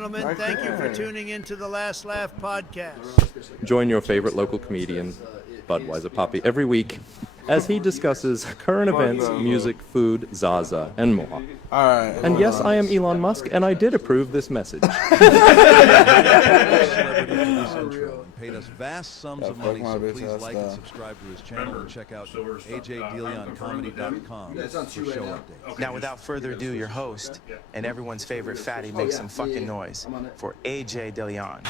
Gentlemen, thank you for tuning in to the Last Laugh podcast. Join your favorite local comedian, Budweiser Poppy, every week as he discusses current events, music, food, Zaza, and more. All right. And yes, I am Elon Musk, and I did approve this message. Paid us vast sums of money, so please like and subscribe to his channel and check out ajdeleoncomedy.com for show updates. Now, without further ado, your host and everyone's favorite fatty makes some fucking noise for AJ DeLeon.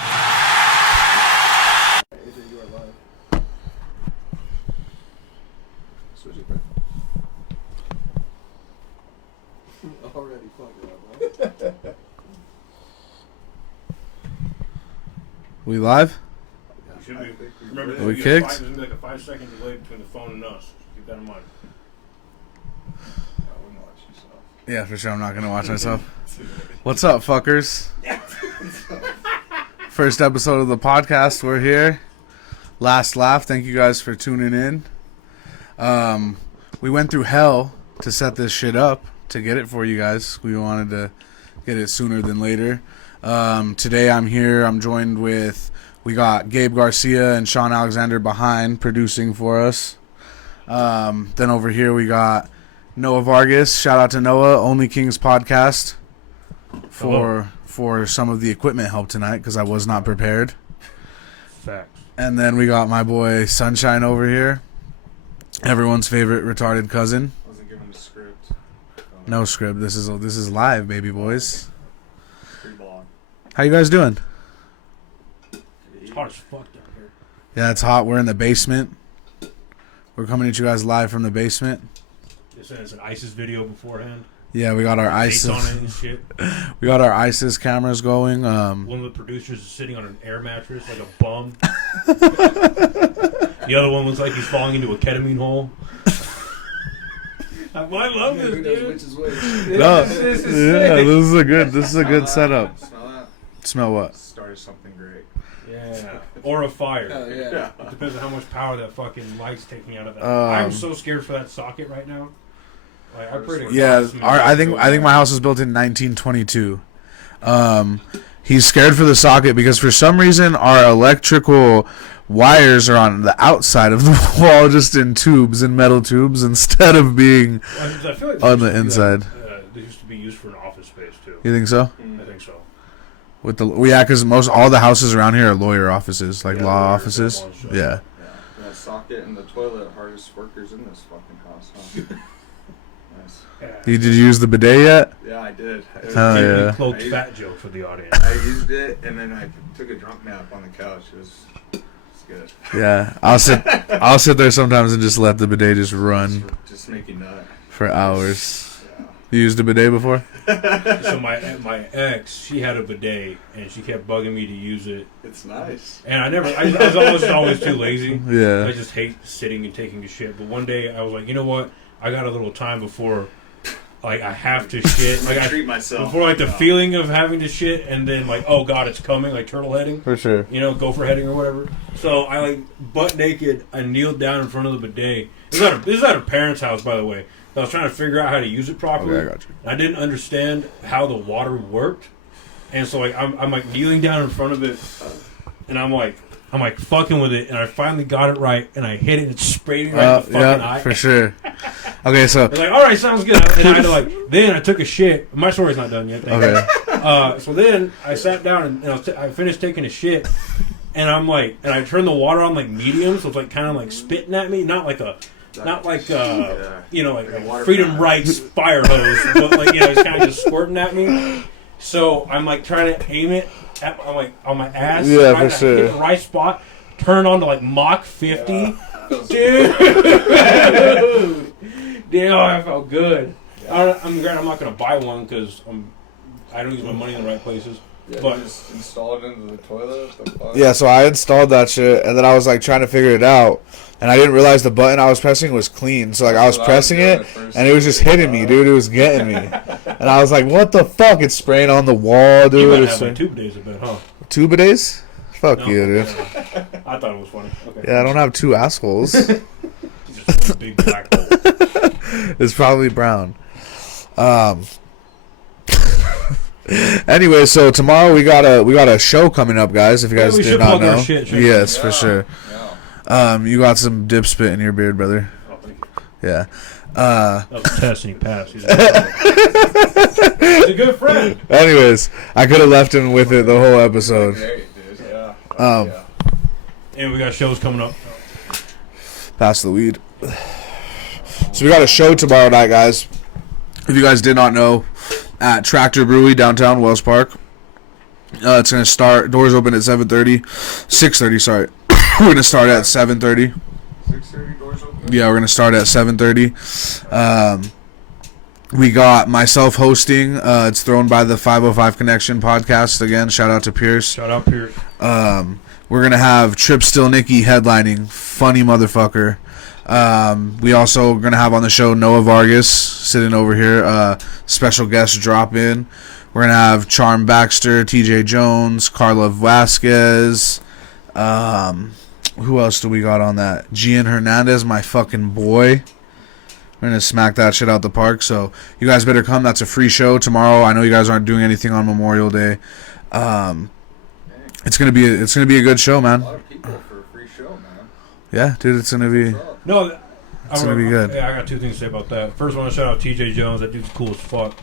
Already fucking up, We live? Remember, we kicked? There's going to be like a 5-second delay between the phone and us. Keep that in mind. Yeah, for sure. I'm not going to watch myself. What's up, fuckers? First episode of the podcast. We're here. Last laugh. Thank you guys for tuning in. We went through hell to set this shit up, to get it for you guys. We wanted to get it sooner than later. Today I'm here. I'm joined with... We got Gabe Garcia and Sean Alexander behind producing for us. Then over here we got Noah Vargas. Shout out to Noah, Only Kings podcast, for some of the equipment help tonight because I was not prepared. Facts. And then we got my boy Sunshine over here, everyone's favorite retarded cousin. I wasn't given a script. No script. This is live, baby boys. Free blog. How you guys doing? It's hot as fuck down here. Yeah, it's hot. We're in the basement. We're coming at you guys live from the basement. This is an ISIS video beforehand. Yeah, we got our Dates ISIS. on it and shit. We got our ISIS cameras going. One of the producers is sitting on an air mattress like a bum. The other one looks like he's falling into a ketamine hole. I love this, dude. No, this is a good setup. Smell that? Smell what? Started something great. Yeah. Or a fire. Yeah. It depends on how much power that fucking light's taking out of that. I'm so scared for that socket right now. Like, I pray to God. I think my house was built in 1922. He's scared for the socket because for some reason our electrical wires are on the outside of the wall, just in tubes, in metal tubes, instead of being I feel like on the inside. They used to be used for an office space too. You think so? I think so. Because all the houses around here are lawyer offices, like law offices. Yeah. That socket and the toilet, hardest workers in this fucking house, huh? Nice. Yeah. Did you use the bidet yet? Yeah, I did. Oh, yeah. Cloaked fat joke for the audience. I used it, and then I took a drunk nap on the couch. It's good. Yeah. I'll sit there sometimes and just let the bidet just run Just make you nut. for hours. Yeah. You used a bidet before? So my ex, she had a bidet, and she kept bugging me to use it. It's nice. And I was always too lazy. Yeah. I just hate sitting and taking a shit. But one day I was like, you know what? I got a little time before, like, I have to shit. Like, treat myself. Before, like, the feeling of having to shit, and then, like, oh, God, it's coming, like turtle heading. For sure. You know, gopher heading or whatever. So I, like, butt naked, I kneeled down in front of the bidet. This is at her parents' house, by the way. I was trying to figure out how to use it properly. Okay, I got you. I didn't understand how the water worked, and so like I'm like kneeling down in front of it, and I'm like fucking with it, and I finally got it right, and I hit it and it sprayed me right in the fucking eye. For sure. Okay, so I was like, all right, sounds good. And I had to then I took a shit. My story's not done yet. Thank you. So then I sat down and I finished taking a shit, and I'm like, and I turned the water on like medium, so it's like kind of like spitting at me, not like you know, like a Freedom Rights fire hose, but like, you know, it's kind of just squirting at me. So I'm like trying to aim it at on my ass. Yeah, trying for to sure. hit the right spot. Turn on to like Mach 50, dude. Damn, I felt good. I'm not gonna buy one because I don't use my money in the right places. Yeah, But you just install it into the toilet. The fuck? yeah, so I installed that shit, and then I was like trying to figure it out, and I didn't realize the button I was pressing was clean. So like I was pressing it, and it was just hitting me, dude. It was getting me, and I was like, "What the fuck?" It's spraying on the wall, dude. you might It's have like 2 days a bit, huh? 2 bidets? Fuck No, you, dude. I thought it was funny. Okay. Yeah, I don't have 2 assholes. Just one big black hole. It's probably brown. Anyway, so tomorrow we got a show coming up, guys. If you guys we did should not plug our know, shit, shouldn't yes, we? for sure. Yeah. You got some dip spit in your beard, brother. Oh, thank you. Yeah. That was a test and he passed. He's a good friend. Anyways, I could have left him with it the whole episode. Great, dude. Yeah. Yeah. And we got shows coming up. Pass the weed. So we got a show tomorrow night, guys. If you guys did not know, at Tractor Brewery downtown Wells Park. It's gonna start. Doors open at 6:30. Sorry, we're gonna start at 7:30. 6:30 doors open. Yeah, we're gonna start at 7:30. We got myself hosting. It's thrown by the 505 Connection podcast. Again, shout out to Pierce. Shout out Pierce. We're gonna have Trip Still Nicky headlining. Funny motherfucker. We also gonna have on the show Noah Vargas sitting over here. Special guest drop in. We're gonna have Charm Baxter, TJ Jones, Carla Vasquez. Who else do we got on that? Gian Hernandez, my fucking boy. We're gonna smack that shit out the park. So you guys better come. That's a free show tomorrow. I know you guys aren't doing anything on Memorial Day. It's gonna be a good show, man. A lot of people for a free show, man. Yeah, dude, it's gonna be. No, It's gonna be good. Yeah, I got two things to say about that. First, I want to shout out TJ Jones. That dude's cool as fuck.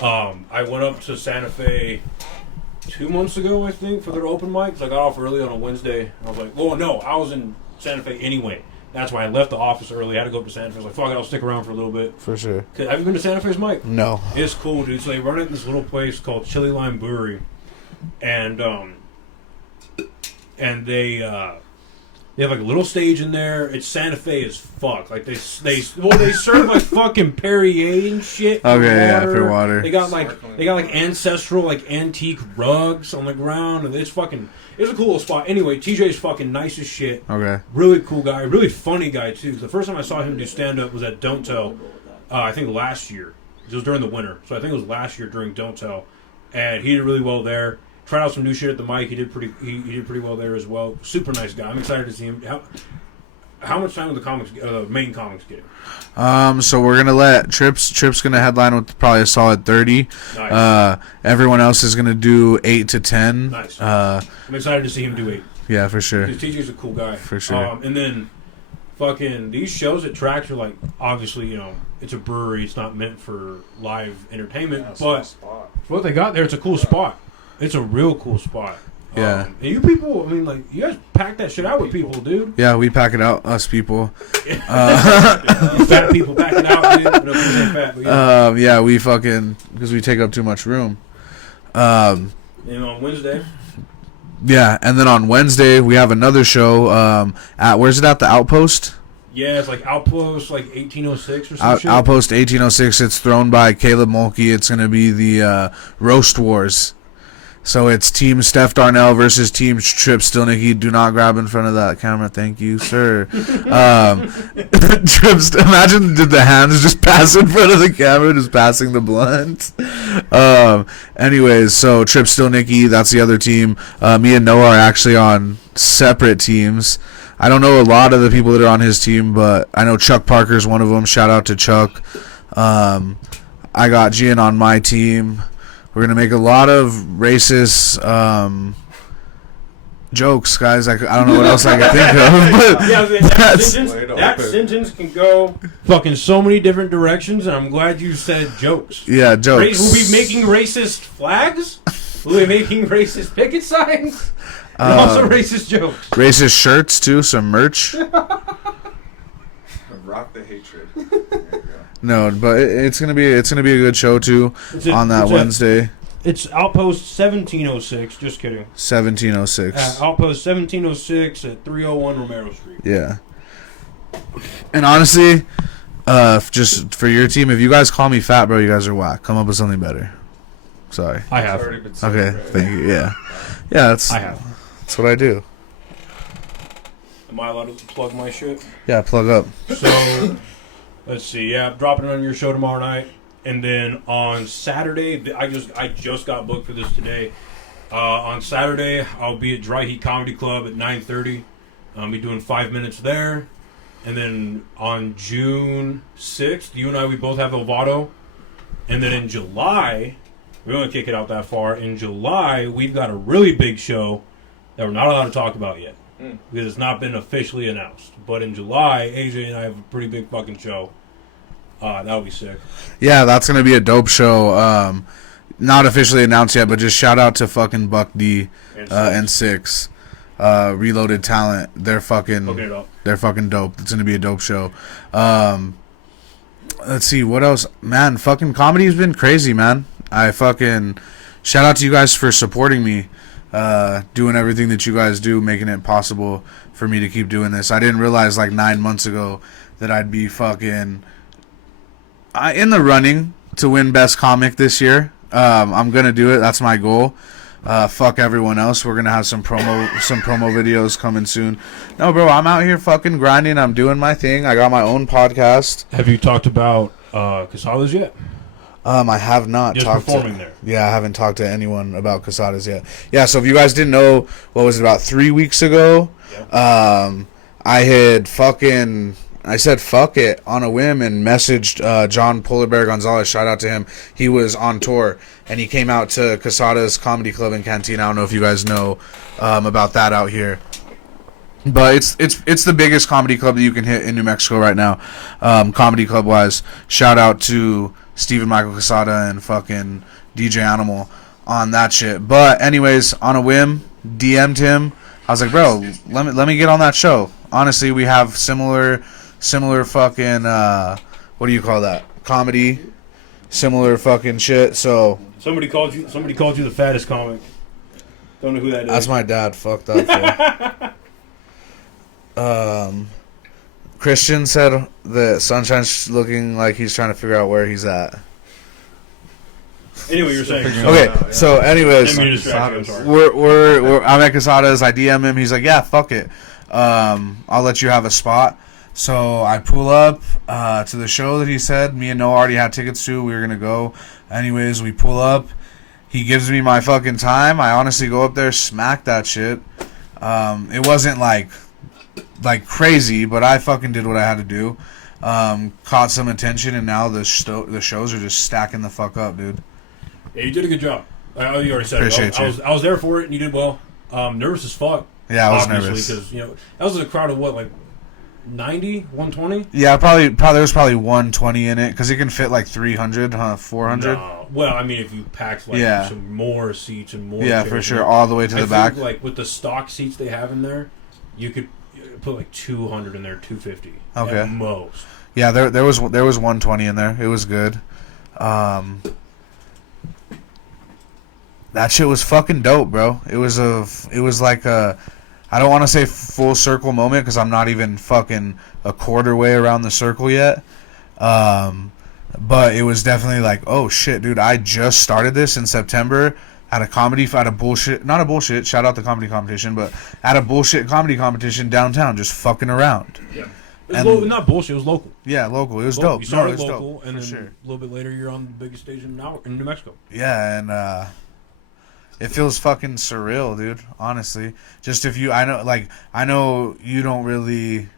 I went up to Santa Fe 2 months ago, I think, for their open mic. 'Cause I got off early on a Wednesday. I was like, well, no, I was in Santa Fe anyway. That's why I left the office early. I had to go up to Santa Fe. I was like, fuck it, I'll stick around for a little bit. For sure. Have you been to Santa Fe's mic? No. It's cool, dude. So they run it in this little place called Chili Lime Brewery, and they have like a little stage in there. It's Santa Fe as fuck. Like they serve like fucking Perrier and shit. For water. They got like ancestral like antique rugs on the ground, and it's a cool little spot. Anyway, TJ's fucking nice as shit. Okay. Really cool guy, really funny guy too. The first time I saw him do stand up was at Don't Tell. I think last year. It was during the winter, so I think it was last year during Don't Tell, and he did really well there. Tried out some new shit at the mic. He did pretty well there as well. Super nice guy. I'm excited to see him. How much time will the main comics get? So we're gonna let Trip's gonna headline with probably a solid 30. Nice. Everyone else is gonna do 8 to 10. Nice. I'm excited to see him do 8. Yeah, for sure. Because TJ's a cool guy. For sure. And then, fucking these shows at Tractor, like obviously, it's a brewery. It's not meant for live entertainment, but what they got there, it's a cool spot. It's a real cool spot. Yeah. And you people, I mean, like, you guys pack that shit out with people, dude. Yeah, we pack it out, us people. You fat people pack it out, dude. No, please ain't fat, but yeah. Yeah, we fucking, because we take up too much room. And on Wednesday. Yeah, and then on Wednesday we have another show. Where's it at? The Outpost. Yeah, it's like Outpost, like 1806 or some shit. Outpost 1806. It's thrown by Caleb Mulkey. It's gonna be the Roast Wars. So it's Team Steph Darnell versus Team Trip Still Nicky. Do not grab in front of that camera. Thank you, sir. Imagine did the hands just pass in front of the camera, just passing the blunt. Anyways, so Trip Still Nicky, that's the other team. Me and Noah are actually on separate teams. I don't know a lot of the people that are on his team, but I know Chuck Parker's one of them. Shout out to Chuck. I got Gian on my team. We're going to make a lot of racist jokes, guys. I don't know what else I can think of. But yeah, that sentence can go fucking so many different directions, and I'm glad you said jokes. Yeah, jokes. We'll be making racist flags? We'll be making racist picket signs? And also racist jokes. Racist shirts, too. Some merch. Rock the hatred. No, but it's gonna be a good show too on that Wednesday. It's Outpost 1706. Just kidding. 1706. Outpost 1706 at 301 Romero Street. Yeah. And honestly, just for your team, if you guys call me fat, bro, you guys are whack. Come up with something better. Sorry. I have. Okay. Thank you. Yeah. Yeah. I have. That's what I do. Am I allowed to plug my shit? Yeah. Plug up. So. Let's see. Yeah, I'm dropping it on your show tomorrow night, and then on Saturday, I just got booked for this today. On Saturday, I'll be at Dry Heat Comedy Club at 9:30. I'll be doing 5 minutes there, and then on June 6th, you and I we both have Elvado, and then in July, We only kick it out that far. In July, we've got a really big show that we're not allowed to talk about yet because it's not been officially announced. But in July, AJ and I have a pretty big fucking show. That'll be sick. Yeah, that's gonna be a dope show. Not officially announced yet, but just shout out to fucking Buck D and Six, Reloaded Talent. They're fucking dope. It's gonna be a dope show. Let's see what else, man. Fucking comedy's been crazy, man. I fucking shout out to you guys for supporting me, doing everything that you guys do, making it possible for me to keep doing this. I didn't realize like 9 months ago that I'd be fucking in the running to win Best Comic this year. I'm gonna do it. That's my goal. Fuck everyone else. We're gonna have some promo videos coming soon. No, bro, I'm out here fucking grinding. I'm doing my thing. I got my own podcast. Have you talked about Casadas yet? I have not Just talked performing there. Yeah, I haven't talked to anyone about Casadas yet. Yeah, so if you guys didn't know, what was it, about 3 weeks ago? Yeah. I said fuck it on a whim and messaged John Polar Bear Gonzalez. Shout out to him. He was on tour and he came out to Casadas Comedy Club in Cantina. I don't know if you guys know about that out here, but it's the biggest comedy club that you can hit in New Mexico right now, comedy club wise. Shout out to Stephen Michael Quesada and fucking DJ Animal on that shit. But anyways, on a whim, DM'd him. I was like, bro, let me get on that show. Honestly, we have similar fucking what do you call that? Comedy, similar fucking shit. So Somebody called you the fattest comic. Don't know who that is. that's my dad. Fuck that. Christian said that Sunshine's looking like he's trying to figure out where he's at. Anyway, you're saying. Okay, so anyways, I'm sorry. we're I'm at Casadas. I DM him. He's like, yeah, fuck it. I'll let you have a spot. So I pull up to the show that he said me and Noah already had tickets to. We were gonna go. Anyways, we pull up. He gives me my fucking time. I honestly go up there, smack that shit. It wasn't like crazy, but I fucking did what I had to do. Caught some attention, and now the shows are just stacking the fuck up, dude. Yeah, you did a good job. You already said Appreciate it. I was there for it, and you did well. Nervous as fuck. Yeah, I was nervous because that was a crowd of what, like 90, 120. Yeah, probably there was probably 120 in it because it can fit like 300, 400. No. Well, I mean, if you packed some more seats and more, yeah, chairs, for sure, all the way to the back. Think, like with the stock seats they have in there, you could put like 200 in there, 250. Okay, at most. Yeah, there was 120 in there. It was good. That shit was fucking dope, bro. It was like a, I don't want to say full circle moment because I'm not even fucking a quarter way around the circle yet. But it was definitely like, oh shit, dude, I just started this in September at a bullshit, not a bullshit, shout out the comedy competition, but at a bullshit comedy competition downtown, just fucking around. Yeah. It was not bullshit, it was local. Yeah, local. It was local. dope. You started it was local, dope, and then sure. a little bit later you're on the biggest stage in New Mexico. Yeah, and it feels fucking surreal, dude. Honestly, just I know you don't really.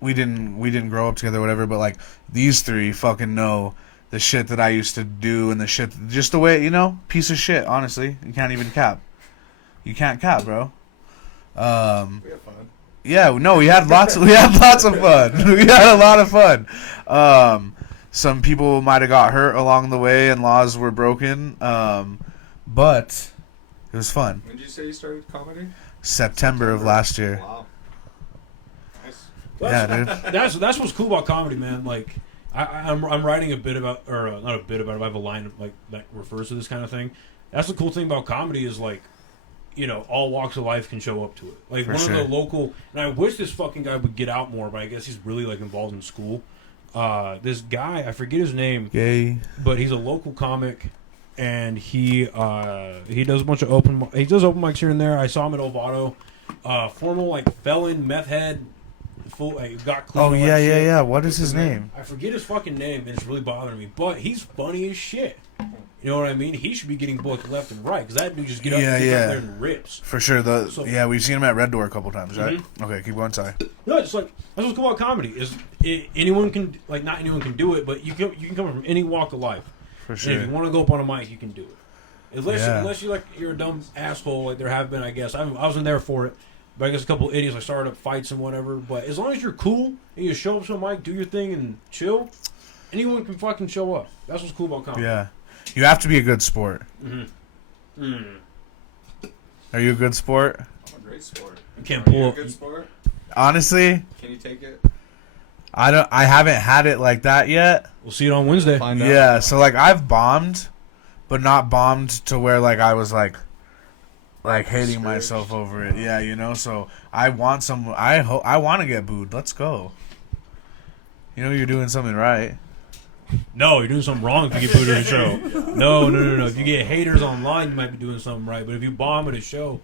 We didn't grow up together, or whatever. But like these three fucking know the shit that I used to do and the shit, just the way piece of shit. Honestly, you can't even cap. You can't cap, bro. We had fun. Yeah, no, we had lots of fun. We had a lot of fun. Some people might have got hurt along the way and laws were broken. But it was fun. When did you say you started comedy? September of last year. Wow. Nice. Yeah, dude. That's what's cool about comedy, man. Like I'm writing a bit about, or not a bit about it, but I have a line like that refers to this kind of thing. That's the cool thing about comedy is like, all walks of life can show up to it. Like For one sure. of the local, and I wish this fucking guy would get out more, but I guess he's really like involved in school. This guy, I forget his name, Gay. but he's a local comic, and he does a bunch of open mics here and there. I saw him at Ovado. Formal like felon, meth head, got clean. Oh yeah. What is his name? I forget his fucking name, and it's really bothering me. But he's funny as shit. You know what I mean? He should be getting booked left and right because that dude just get up there and rips. For sure. We've seen him at Red Door a couple times, right? Mm-hmm. Okay, keep going. Sorry. No, it's like that's what's cool about comedy is anyone can not anyone can do it, but you can come from any walk of life. For sure. And if you want to go up on a mic, you can do it. Unless you're a dumb asshole like there have been, I guess. I wasn't there for it, but I guess a couple of idiots like started up fights and whatever. But as long as you're cool and you show up to a mic, do your thing, and chill, anyone can fucking show up. That's what's cool about comedy. Yeah, you have to be a good sport. Mm-hmm. Mm. Are you a good sport? I'm a great sport. You can't Are pull you a up. good sport? Honestly, Can you take it? I haven't had it like that yet. We'll see it on Wednesday. Find out. Yeah, so like I've bombed, but not bombed to where like I was like hating myself over it. Yeah, you know. So I want I want to get booed. Let's go. You know you're doing something right. No, you're doing something wrong if you get booed at a show. No. If you get haters online, you might be doing something right. But if you bomb at a show,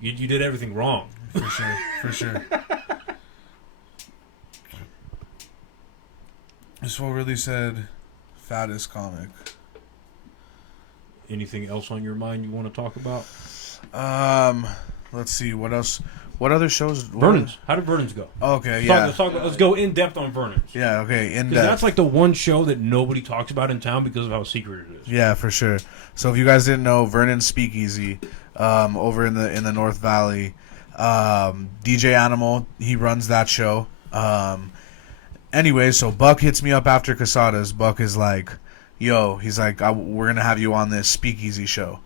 you did everything wrong. For sure. This one really said fattest comic. Anything else on your mind you want to talk about? Let's see what else. What other shows? Vernon's. How did Vernon's go? Okay, yeah. Let's go in depth on Vernon's. Yeah, okay, in Because depth. that's like the one show that nobody talks about in town because of how secret it is. Yeah, for sure. So if you guys didn't know, Vernon's Speakeasy, over in the North Valley, DJ Animal, he runs that show. Anyway, so Buck hits me up after Casadas. Buck is like, yo, he's like, we're going to have you on this Speakeasy show.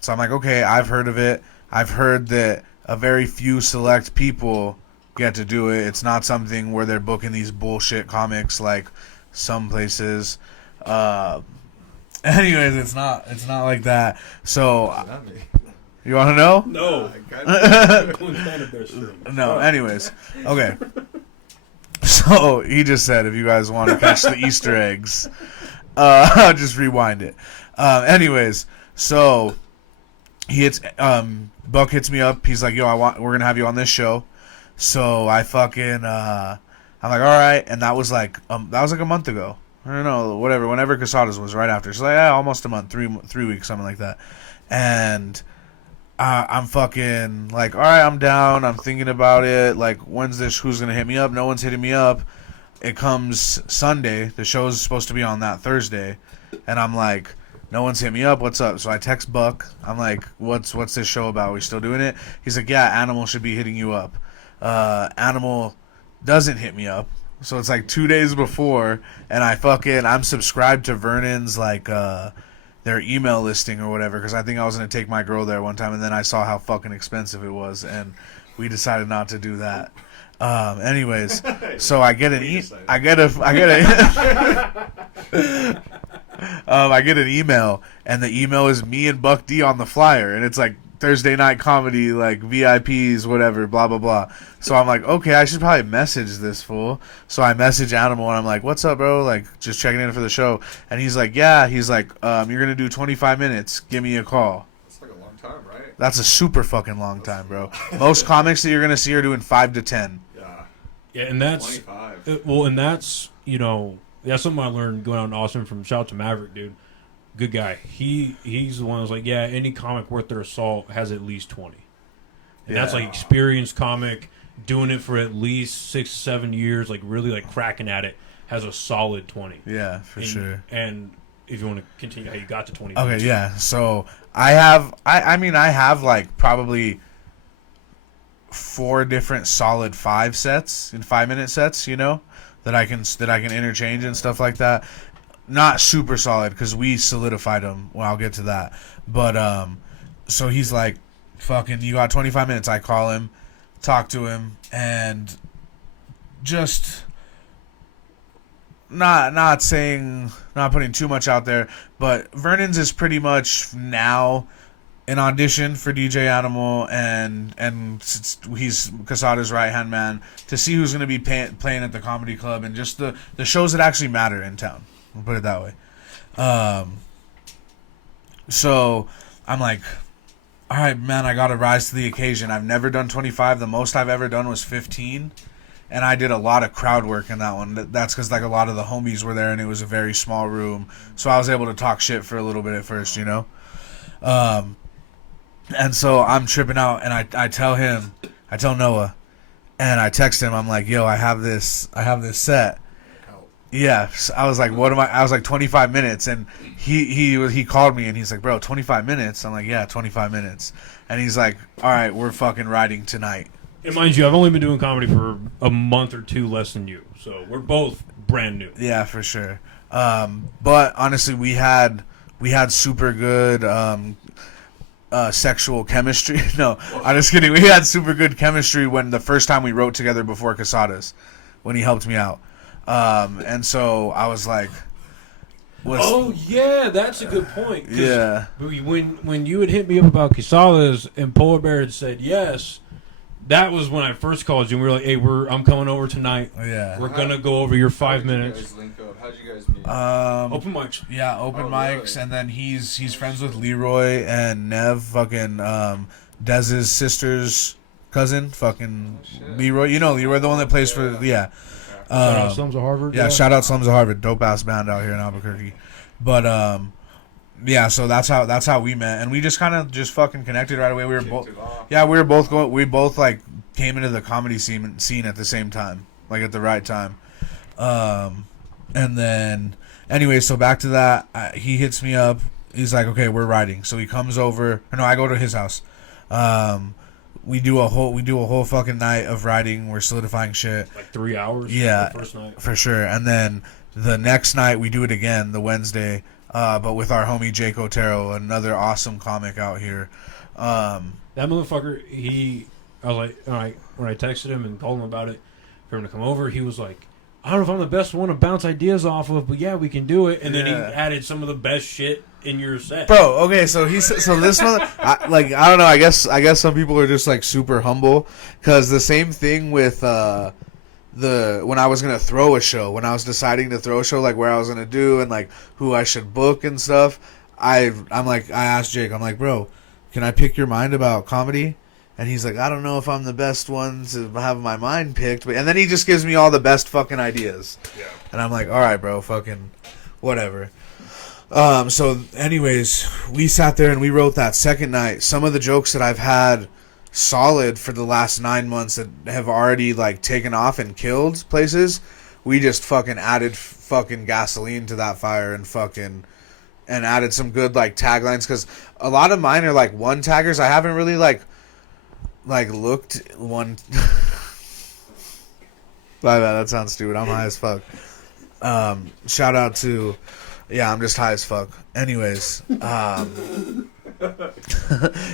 So I'm like, okay, I've heard of it. I've heard that a very few select people get to do it. It's not something where they're booking these bullshit comics like some places. Anyways, it's not like that. So you want to know? No. No, anyways. Okay. So he just said if you guys want to catch the Easter eggs, I'll just rewind it. Anyways, so he hits Buck hits me up. He's like, "Yo, we're gonna have you on this show." So I fucking I'm like, "All right," and that was like a month ago. I don't know, whatever. Whenever Casadas was right after, so like, yeah, almost a month, 3 weeks, something like that, and. I'm fucking like, all right, I'm down. I'm thinking about it. Like, when's this? Who's going to hit me up? No one's hitting me up. It comes Sunday. The show is supposed to be on that Thursday. And I'm like, no one's hit me up. What's up? So I text Buck. I'm like, what's this show about? Are we still doing it? He's like, yeah, Animal should be hitting you up. Animal doesn't hit me up. So it's like 2 days before. And I'm subscribed to Vernon's, like, their email listing or whatever, because I think I was going to take my girl there one time, and then I saw how fucking expensive it was, and we decided not to do that. Anyways, so I get an email, and the email is me and Buck D on the flyer, and it's like Thursday night comedy, like VIPs, whatever, blah blah blah. So I'm like, okay, I should probably message this fool. So I message Animal and I'm like, what's up, bro? Like, just checking in for the show. And he's like, yeah. He's like, you're gonna do 25 minutes. Give me a call. That's like a long time, right? That's a super fucking long time, bro. Most comics that you're gonna see are doing 5 to 10. Yeah, and that's 25. and that's that's something I learned going out in Austin from shout out to Maverick, dude. Good guy. He's the one who's like, yeah, any comic worth their salt has at least 20. And that's like experienced comic, doing it for at least 6 to 7 years, like really like cracking at it, has a solid 20. Yeah, for sure. And if you want to continue how you got to 20. Okay, yeah. So I have like probably 4 different solid 5 sets in 5-minute sets, you know, that I can interchange and stuff like that. Not super solid because we solidified them. Well, I'll get to that. But so he's like, fucking, you got 25 minutes. I call him, talk to him, and just not putting too much out there, but Vernon's is pretty much now an audition for DJ Animal, and he's Casada's right-hand man to see who's going to be playing at the comedy club and just the shows that actually matter in town. We'll put it that way. So I'm like, all right, man, I got to rise to the occasion. I've never done 25. The most I've ever done was 15. And I did a lot of crowd work in that one. That's because like a lot of the homies were there and it was a very small room. So I was able to talk shit for a little bit at first, you know? And so I'm tripping out and I tell Noah, and I text him, I'm like, yo, I have this set. Yeah, so I was like, what am I? I was like 25 minutes, and he called me and he's like, bro, 25 minutes. I'm like, yeah, 25 minutes, and he's like, all right, we're fucking riding tonight. And mind you, I've only been doing comedy for a month or two less than you, so we're both brand new. Yeah, for sure. But honestly, we had super good sexual chemistry. No, I'm just kidding. We had super good chemistry when the first time we wrote together before Casadas, when he helped me out. And so I was like, oh yeah, that's a good point. Yeah. When you had hit me up about Quesadas and Polar Bear had said yes, that was when I first called you and we were like, hey, I'm coming over tonight. Yeah. We're gonna go over your 5 minutes. How'd you guys link up? How'd you guys meet? Open mics. Yeah, open mics, really? and then he's friends with Leroy and Nev, fucking Dez's sister's cousin, fucking Leroy. You know Leroy, the one that plays for Shout out Slums of Harvard. Yeah, shout out Slums of Harvard, dope ass band out here in Albuquerque. But yeah, so that's how we met, and we just kind of just fucking connected right away. We were both like came into the comedy scene at the same time, like at the right time. And then anyway, so back to that, he hits me up. He's like, okay, we're riding. So he comes over. Or no, I go to his house. We do a whole fucking night of riding. We're solidifying shit. Like 3 hours. Yeah, the first night. For sure. And then the next night we do it again, the Wednesday, but with our homie Jake Otero, another awesome comic out here. That motherfucker. I was like, when I texted him and told him about it for him to come over, he was like, I don't know if I'm the best one to bounce ideas off of, but yeah, we can do it. And then he added some of the best shit in your set, bro. Okay, so this one, I don't know. I guess some people are just like super humble, because the same thing with when I was gonna throw a show, when I was deciding to throw a show, like where I was gonna do and like who I should book and stuff. I asked Jake, I'm like, bro, can I pick your mind about comedy? And he's like, I don't know if I'm the best one to have my mind picked. And then he just gives me all the best fucking ideas. Yeah. And I'm like, all right, bro, fucking whatever. So anyways, we sat there and we wrote that second night. Some of the jokes that I've had solid for the last 9 months that have already like taken off and killed places, we just fucking added fucking gasoline to that fire and added some good like taglines. Because a lot of mine are like one taggers. I haven't really like looked one. My bad, that sounds stupid. I'm high as fuck. Shout out to, I'm just high as fuck. Anyways,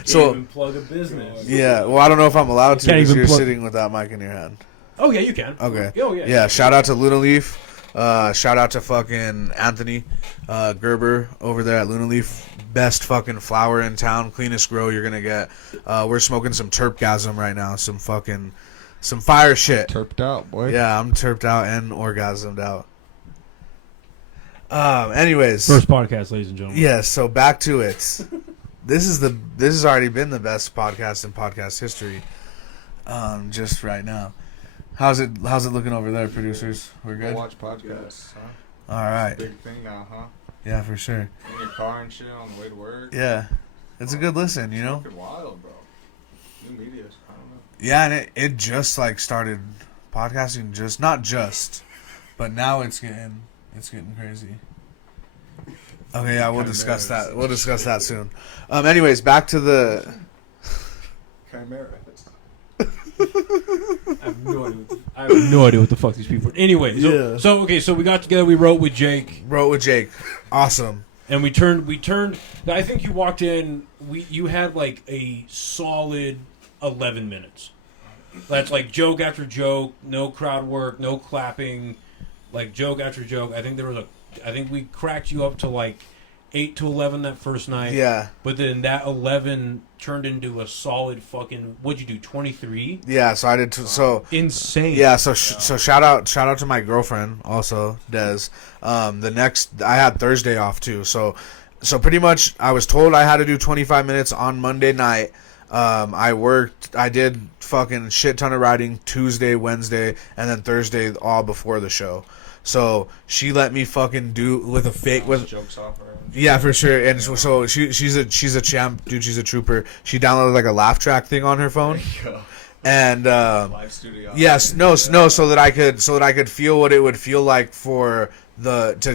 so even plug a business. Yeah, well, I don't know if I'm allowed to because you're sitting with that mic in your hand. Oh yeah, you can. Okay. Oh yeah. Yeah. Shout out to Luna Leaf. Shout out to fucking Anthony Gerber over there at Luna Leaf. Best fucking flower in town, cleanest grow you're gonna get. We're smoking some Terpgasm right now, some fire shit. Terped out, boy. Yeah, I'm terped out and orgasmed out. Anyways, first podcast, ladies and gentlemen. Yeah, so back to it. This has already been the best podcast in podcast history. Just right now. How's it looking over there, producers? We're good. I watch podcasts, huh? All right. Big thing now, huh? Yeah, for sure. In your car and shit on the way to work. Yeah, it's a good listen, you know. Fucking wild, bro. New media, I don't know. Yeah, and it just like started podcasting, but now it's getting crazy. Okay, yeah, we'll discuss that. We'll discuss that soon. Anyways, back to the Chimera. I have no idea what the fuck these people are. Anyway, so we got together, we wrote with Jake. Awesome. And we turned I think you walked in, you had like a solid 11 minutes. That's like joke after joke, no crowd work, no clapping, like joke after joke. I think we cracked you up to like 8 to 11 that first night. Yeah. But then that 11 turned into a solid fucking, what'd you do, 23? Yeah, so I did so insane. Yeah, so shout out to my girlfriend also, Des. I had Thursday off too. So pretty much I was told I had to do 25 minutes on Monday night. I did fucking shit ton of writing Tuesday, Wednesday, and then Thursday all before the show. So she let me fucking do with a fake with jokes off her. Yeah, for sure. And so she's a champ, dude. She's a trooper. She downloaded like a laugh track thing on her phone, And Live studio. yes, no, so that I could feel what it would feel like to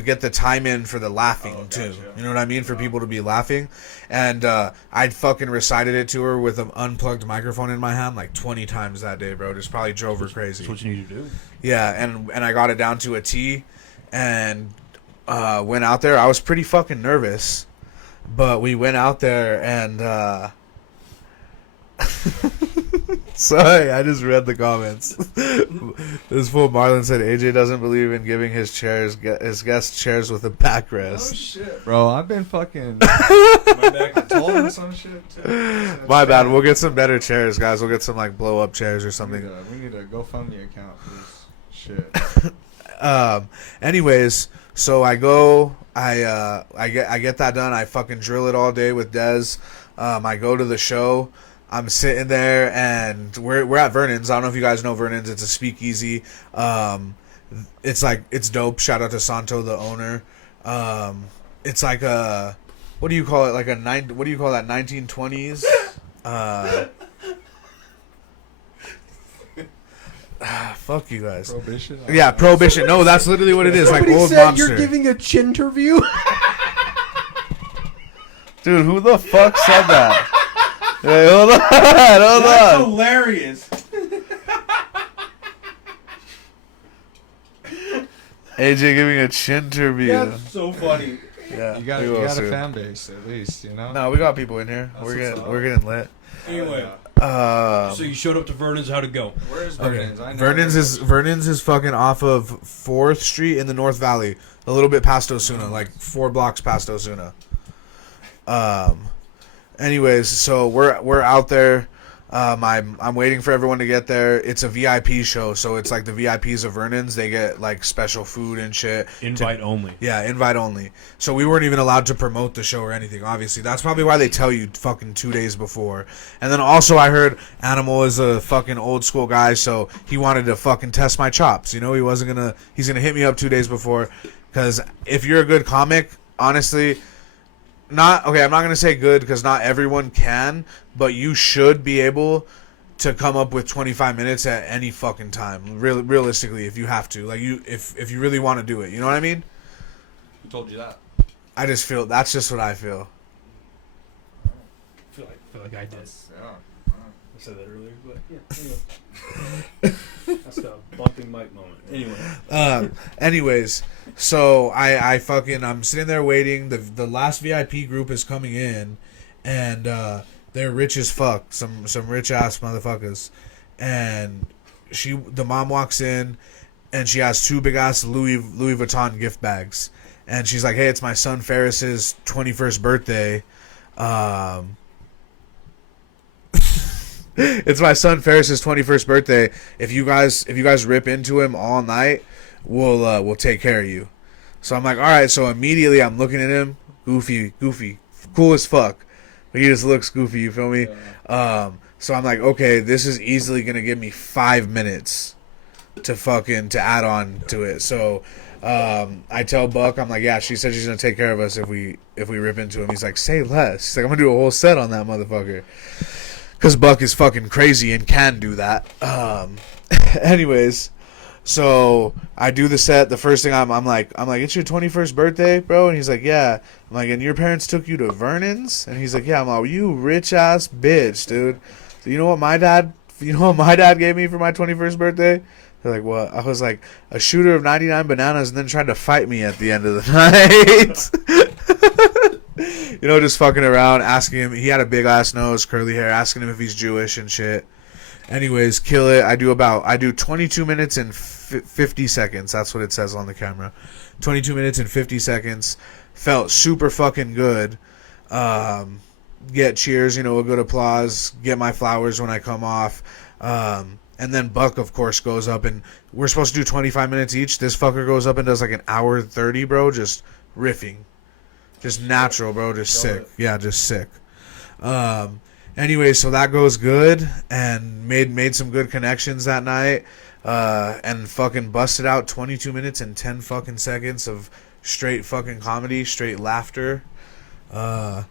get the time in for the laughing too. You know what I mean? For people to be laughing. And I'd fucking recited it to her with an unplugged microphone in my hand like 20 times that day, bro. Just probably drove her crazy. That's what you need to do. Yeah, and I got it down to a T, and went out there. I was pretty fucking nervous, but we went out there and sorry, I just read the comments. This fool Marlon said AJ doesn't believe in giving his guests chairs with a backrest. Oh shit, bro! I've been fucking My back. told him some shit too. My bad. We'll get some better chairs, guys. We'll get some like blow up chairs or something. We need a GoFundMe account for this shit. Anyways, so I go, I get that done. I fucking drill it all day with Dez. I go to the show. I'm sitting there, and we're at Vernon's. I don't know if you guys know Vernon's. It's a speakeasy. It's dope. Shout out to Santo, the owner. It's like a, what do you call it? What do you call that? 1920s. Fuck you guys. Prohibition. Yeah, Prohibition. No, that's literally what it is. Somebody like old said monster. you're giving a chin interview. Dude, who the fuck said that? Hey, hold on. That's hilarious. AJ giving a chin interview. That's so funny. Yeah, You got we will a soon. fan base at least, you know. No, we got people in here. That's We're what's up. getting lit. Anyway, So you showed up to Vernon's. How'd it go? Where's okay. Vernon's? I know Vernon's is fucking off of 4th Street in the North Valley, a little bit past Osuna, like 4 blocks past Osuna. Anyways, so we're out there. I'm waiting for everyone to get there. It's a VIP show, so it's like the VIPs of Vernon's. They get like special food and shit. Invite only. Yeah, invite only. So we weren't even allowed to promote the show or anything, obviously. That's probably why they tell you fucking 2 days before. And then also I heard Animal is a fucking old school guy, so he wanted to fucking test my chops. You know, he's gonna hit me up 2 days before. Because if you're a good comic, honestly, I'm not going to say good because not everyone can, but you should be able to come up with 25 minutes at any fucking time. Realistically, if you have to. Like, if you really want to do it. You know what I mean? Who told you that? I just feel, that's just what I feel. I feel like I did. Yeah. I said that earlier, but yeah. Anyway. That's the bumping mic moment. Anyway. Anyways, so I'm sitting there waiting. The last VIP group is coming in, and they're rich as fuck. Some rich ass motherfuckers. And the mom walks in, and she has 2 big ass Louis Vuitton gift bags, and she's like, "Hey, it's my son Ferris's 21st birthday. It's my son Ferris's 21st birthday. If you guys rip into him all night, we'll take care of you." So I'm like, all right. So immediately I'm looking at him, goofy, cool as fuck, but he just looks goofy. You feel me? So I'm like, okay, this is easily gonna give me 5 minutes to add on to it. So I tell Buck, I'm like, yeah, she said she's gonna take care of us if we rip into him. He's like, say less. He's like, I'm gonna do a whole set on that motherfucker. Because Buck is fucking crazy and can do that. Anyways, so I do the set. The first thing I'm like, it's your 21st birthday, bro? And he's like, yeah. I'm like, and your parents took you to Vernon's? And he's like, yeah. I'm like, you rich ass bitch, dude. So you know what my dad gave me for my 21st birthday? They're like, what? I was like, a shooter of 99 bananas, and then tried to fight me at the end of the night. You know, just fucking around, asking him. He had a big ass nose, curly hair, asking him if he's Jewish and shit. Anyways, kill it. I do 22 minutes and 50 seconds. That's what it says on the camera. 22 minutes and 50 seconds. Felt super fucking good. Get cheers, a good applause. Get my flowers when I come off. And then Buck, of course, goes up, and we're supposed to do 25 minutes each. This fucker goes up and does like an hour 30, bro, just riffing. Just natural, bro. Just sick. Yeah, just sick. Anyway, so that goes good, and made some good connections that night, and fucking busted out 22 minutes and 10 fucking seconds of straight fucking comedy, straight laughter, and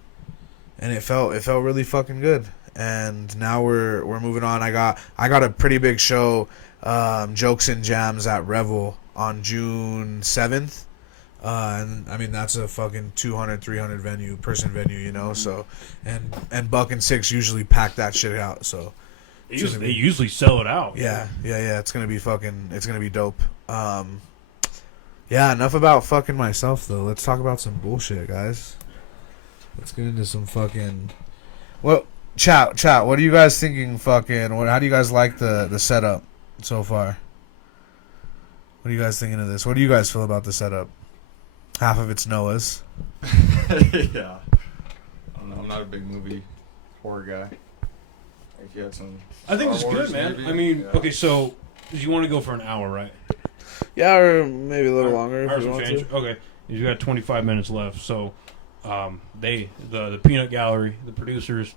it felt really fucking good. and now we're moving on. I got a pretty big show, Jokes and Jams at Revel on June 7th. And I mean that's a fucking 200-300 person venue, you know. So and Buck and Six usually pack that shit out. So They usually sell it out. yeah. It's gonna be dope. Yeah. Enough about fucking myself though. Let's talk about some bullshit, guys. Let's get into some fucking. Well, chat. What are you guys thinking? Fucking. How do you guys like the setup so far? What are you guys thinking of this? What do you guys feel about the setup? Half of it's Noah's. Yeah. I don't know. I'm not a big movie horror guy. If you had some. I think it's Star good, Wars, man. maybe? I mean, Yeah. okay, so you want to go for an hour, right? Yeah, or maybe a little longer Hour if you some want change. to. Okay, you got 25 minutes left. So, the Peanut Gallery, the producers,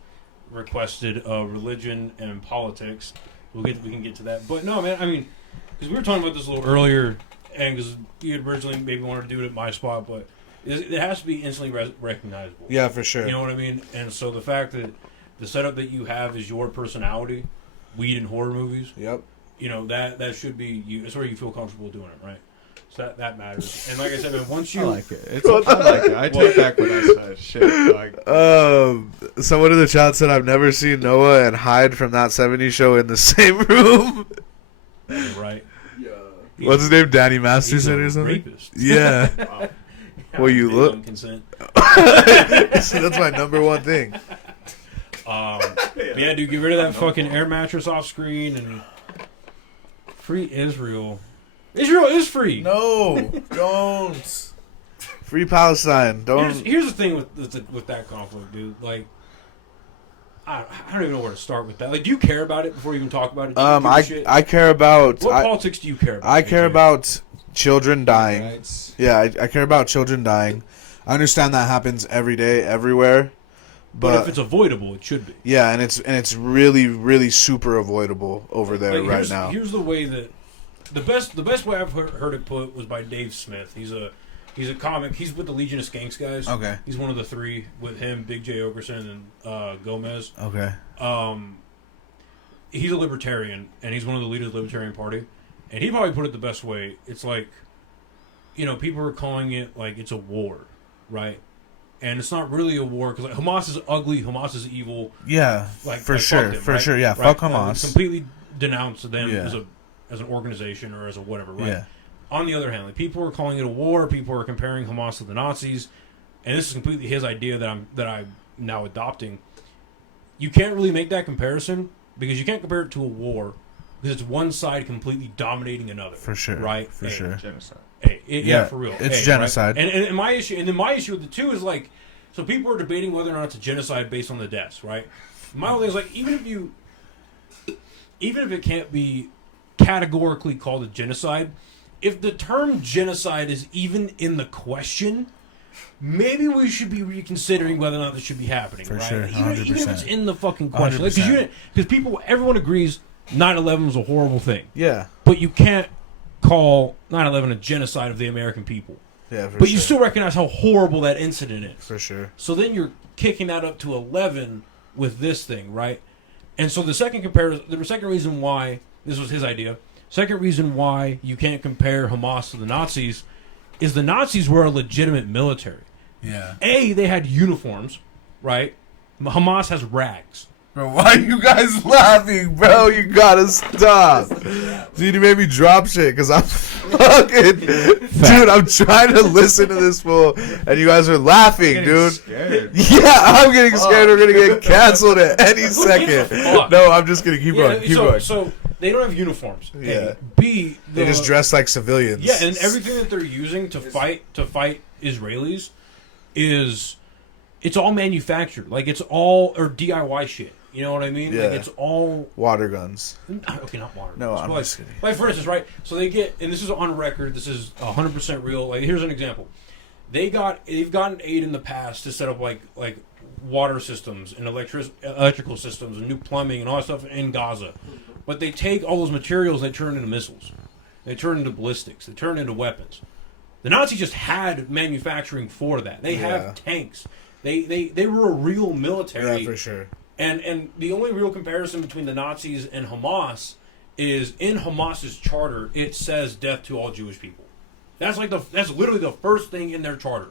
requested religion and politics. We can get to that, but no, man. I mean, because we were talking about this a little earlier, and because you had originally maybe wanted to do it at my spot, but it has to be instantly recognizable. Yeah, for sure. You know what I mean? And so the fact that the setup that you have is your personality, weed and horror movies. Yep. You know that should be you. That's where you feel comfortable doing it, right? So that matters. And like I said, man, once you I like it. I like it. I take back what I said. Shit. Like, Someone in the chat said I've never seen Noah and Hyde from That 70s Show in the same room. right. What's his name? Danny He's Masterson a or something? rapist. Yeah. Well, you Big look. on consent. So that's my number one thing. Yeah, dude, get rid of that fucking air mattress off screen and free Israel. Israel is free. No, don't. Free Palestine. Don't. Here's the thing with that conflict, dude. Like, I don't even know where to start with that. Like, do you care about it before you even talk about it? Do you give a shit? I care about. What politics do you care about? I care AJ? about children dying. rights. Yeah, I care about children dying. I understand that happens every day, everywhere. But if it's avoidable, it should be. Yeah, and it's really, really super avoidable over there Like, right now. Here's the way that the best way I've heard it put was by Dave Smith. He's a comic. He's with the Legion of Skanks guys. Okay. He's one of the three with him, Big J. Okerson, and Gomez. Okay. He's a libertarian, and he's one of the leaders of the Libertarian Party. And he probably put it the best way. It's like, you know, people are calling it like it's a war, right? And it's not really a war because like, Hamas is ugly, Hamas is evil. Yeah, Like for fuck sure, them, for right? sure. Yeah, Right? fuck Hamas. Completely denounce them Yeah. as an organization or as a whatever, right? Yeah. On the other hand, like people are calling it a war. People are comparing Hamas to the Nazis, and this is completely his idea that I'm now adopting. You can't really make that comparison because you can't compare it to a war because it's one side completely dominating another. For sure, right? For sure. Genocide. Yeah, for real. It's genocide. Right? And my issue with the two is like, so people are debating whether or not it's a genocide based on the deaths, right? My whole thing is like, even if it can't be categorically called a genocide, if the term genocide is even in the question, maybe we should be reconsidering whether or not this should be happening, For right? sure, Even if 100%. it's in the fucking question, 100%. because everyone agrees 9/11 was a horrible thing, Yeah. but you can't call 9/11 a genocide of the American people. Yeah, for But sure. you still recognize how horrible that incident is. For sure. So then you're kicking that up to 11 with this thing, right? And so the second reason why this was his idea, second reason why you can't compare Hamas to the Nazis is the Nazis were a legitimate military. Yeah. They had uniforms, right? Hamas has rags. Bro, why are you guys laughing, bro? You gotta stop. Dude, you made me drop shit because I'm fucking... Dude, I'm trying to listen to this fool, and you guys are laughing, dude. Scared. Yeah, I'm getting scared we're gonna get canceled at any second. fuck? No, I'm just gonna keep going. Keep going. So they don't have uniforms. A. Yeah. B. They just dress like civilians. Yeah, and everything that they're using to fight Israelis it's all manufactured. Like it's all or DIY shit. You know what I mean? Yeah. Like it's all Water guns. okay, not water. No, I'm like, just kidding. Like for instance, right? So they get, and this is on record. This is 100% real. Like here's an example. They've gotten aid in the past to set up like water systems and electrical systems and new plumbing and all that stuff in Gaza. But they take all those materials, they turn into missiles, they turn into ballistics, they turn into weapons. The Nazis just had manufacturing for that. They have tanks. They were a real military. Yeah, for sure. And the only real comparison between the Nazis and Hamas is in Hamas's charter, it says death to all Jewish people. That's literally the first thing in their charter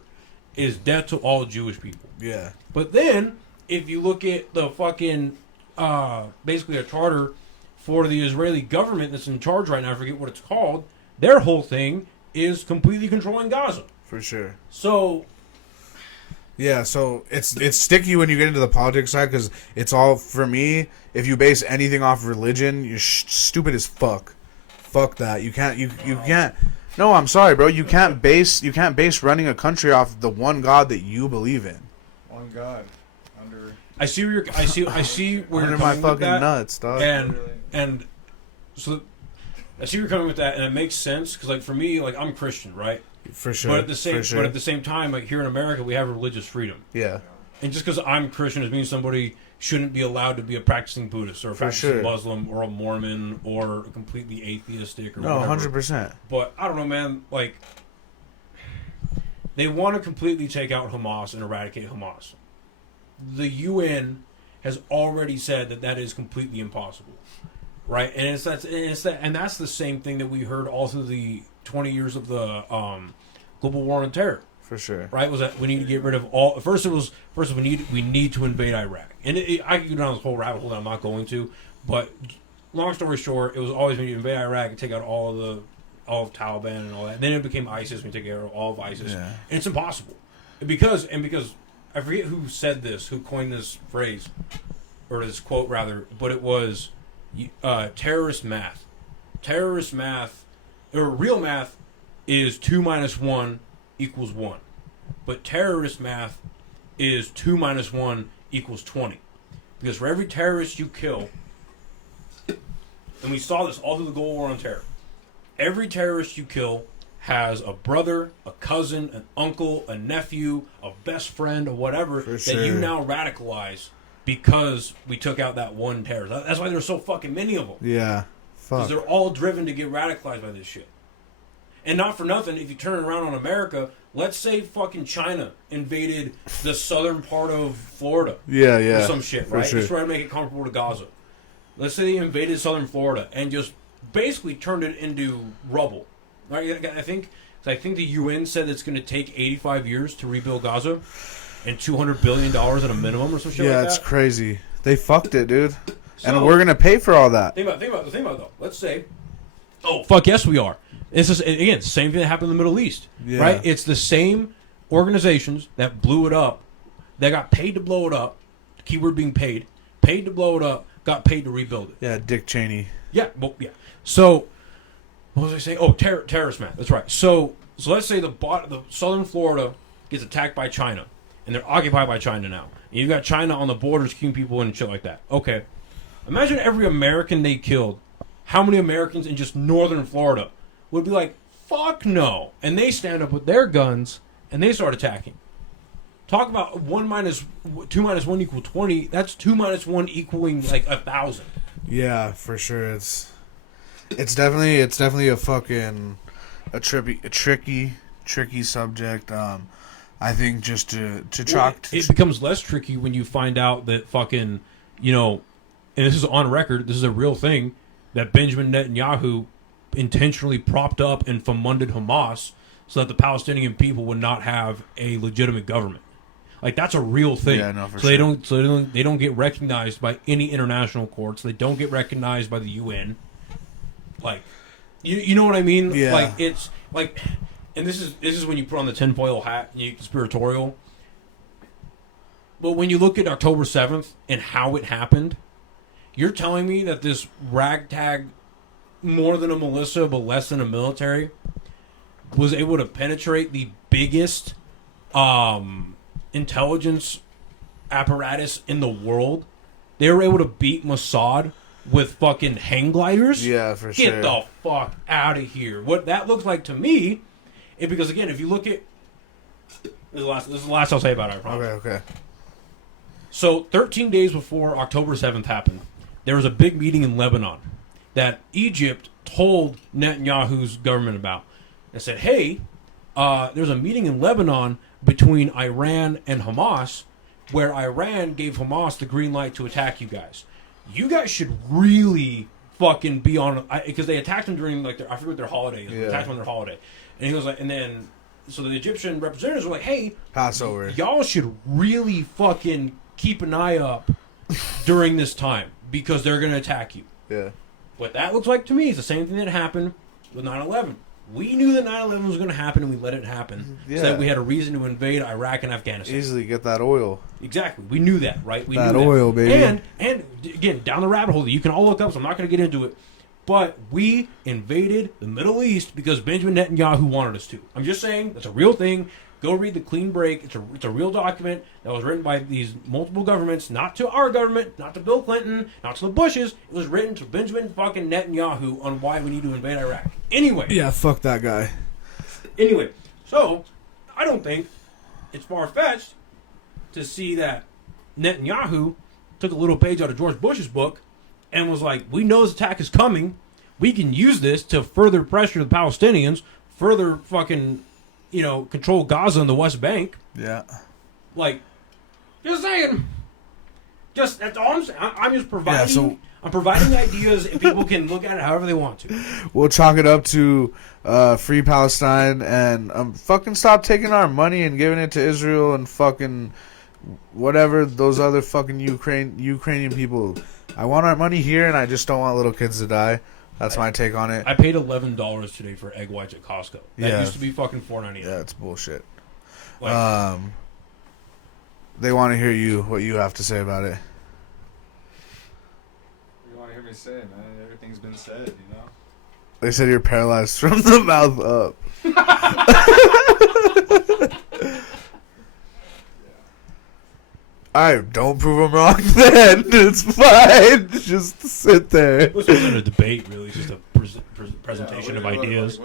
is death to all Jewish people. Yeah. But then, if you look at the fucking, basically a charter for the Israeli government that's in charge right now, I forget what it's called, their whole thing is completely controlling Gaza. For sure. So... Yeah, so it's sticky when you get into the politics side because it's all, for me, if you base anything off religion, you're stupid as fuck. Fuck that. You can't. No, I'm sorry, bro. You can't base running a country off the one God that you believe in. One God. Under. I see where Under you're my coming with fucking that, nuts, dog. and so I see where you're coming with that, and it makes sense because, like, for me, like, I'm Christian, right? For sure. But at the same time, like, here in America, we have religious freedom. Yeah. And just because I'm Christian doesn't mean somebody shouldn't be allowed to be a practicing Buddhist or a practicing Muslim or a Mormon or a completely atheistic or whatever. 100%. But I don't know, man. Like, they want to completely take out Hamas and eradicate Hamas. The UN has already said that is completely impossible, right? And that's the same thing that we heard all through the 20 years of the global war on terror. For sure. Right? Was that we need to get rid of all. First we need to invade Iraq, and I could go down this whole rabbit hole that I'm not going to. But long story short, it was always we need to invade Iraq and take out all of Taliban and all that. And then it became ISIS. We take out all of ISIS, and it's impossible because I forget who said this, who coined this phrase or this quote rather, but it was terrorist math. Terrorist math or real math is 2 minus 1 equals 1. But terrorist math is 2 minus 1 equals 20. Because for every terrorist you kill, and we saw this all through the Global War on Terror, every terrorist you kill has a brother, a cousin, an uncle, a nephew, a best friend, or whatever that you now radicalize because we took out that one terrorist. That's why there's so fucking many of them. Yeah. Because they're all driven to get radicalized by this shit. And not for nothing, if you turn around on America, let's say fucking China invaded the southern part of Florida. Yeah. Or some shit, right? Just trying to make it comparable to Gaza. Let's say they invaded southern Florida and just basically turned it into rubble. Right? I think the UN said it's going to take 85 years to rebuild Gaza and $200 billion at a minimum or some shit like that. Yeah, it's crazy. They fucked it, dude. So, and we're going to pay for all that. Think about it though. Let's say, fuck yes we are. It's just, again, same thing that happened in the Middle East, right? It's the same organizations that blew it up, that got paid to blow it up, keyword being paid to blow it up, got paid to rebuild it. Yeah, Dick Cheney. Yeah, well, yeah. So, what was I saying? Oh, terrorist man. That's right. So let's say the southern Florida gets attacked by China, and they're occupied by China now. And you've got China on the borders keeping people in and shit like that. Okay. Imagine every American they killed. How many Americans in just northern Florida would be like, fuck no. And they stand up with their guns and they start attacking. Talk about 2 minus 1 equal 20. That's 2 minus 1 equaling like 1,000. Yeah, for sure. It's definitely a fucking tricky subject. I think just to talk. It becomes less tricky when you find out that fucking, and this is on record, this is a real thing, that Benjamin Netanyahu intentionally propped up and funded Hamas so that the Palestinian people would not have a legitimate government. Like, that's a real thing. Yeah, no, for sure. They don't get recognized by any international courts. They don't get recognized by the UN. Like, you know what I mean? Yeah. Like, it's like, and this is when you put on the tinfoil hat and you conspiratorial. But when you look at October 7th and how it happened, you're telling me that this ragtag, more than a militia but less than a military, was able to penetrate the biggest intelligence apparatus in the world? They were able to beat Mossad with fucking hang gliders? Yeah, for sure. Get the fuck out of here. What that looks like to me, because again, if you look at... This is the last I'll say about it, I promise. Okay. So, 13 days before October 7th happened, there was a big meeting in Lebanon that Egypt told Netanyahu's government about. They said, hey, there's a meeting in Lebanon between Iran and Hamas where Iran gave Hamas the green light to attack you guys. You guys should really fucking be on, because they attacked them during like I forget what their holiday is. They attacked them on their holiday, and he was like, and then so the Egyptian representatives were like, hey, Passover. Y'all should really fucking keep an eye up during this time because they're gonna attack you. Yeah. What that looks like to me is the same thing that happened with 9/11. We knew that 9/11 was going to happen, and we let it happen. Yeah. So that we had a reason to invade Iraq and Afghanistan. Easily get that oil. Exactly. We knew that, right? We that knew oil, that. baby. And again, down the rabbit hole that you can all look up, so I'm not going to get into it. But we invaded the Middle East because Benjamin Netanyahu wanted us to. I'm just saying, that's a real thing. Go read the Clean Break. It's a real document that was written by these multiple governments, not to our government, not to Bill Clinton, not to the Bushes. It was written to Benjamin fucking Netanyahu on why we need to invade Iraq. Anyway. Yeah, fuck that guy. Anyway, so I don't think it's far-fetched to see that Netanyahu took a little page out of George Bush's book and was like, we know this attack is coming. We can use this to further pressure the Palestinians, further fucking, control Gaza and the West Bank. Yeah. Like, just saying. Just, that's all I'm saying. I'm just providing... Yeah, I'm providing ideas and people can look at it however they want to. We'll chalk it up to free Palestine and fucking stop taking our money and giving it to Israel and fucking whatever those other fucking Ukrainian people. I want our money here and I just don't want little kids to die. That's my take on it. I paid $11 today for egg whites at Costco. That used to be fucking $4.99. Yeah, it's bullshit. Like, they want to hear what you have to say about it. You want to hear me say it, man? Everything's been said, They said you're paralyzed from the mouth up. Alright, don't prove them wrong then. It's fine. Just sit there. It wasn't a debate, really. Just a presentation of ideas.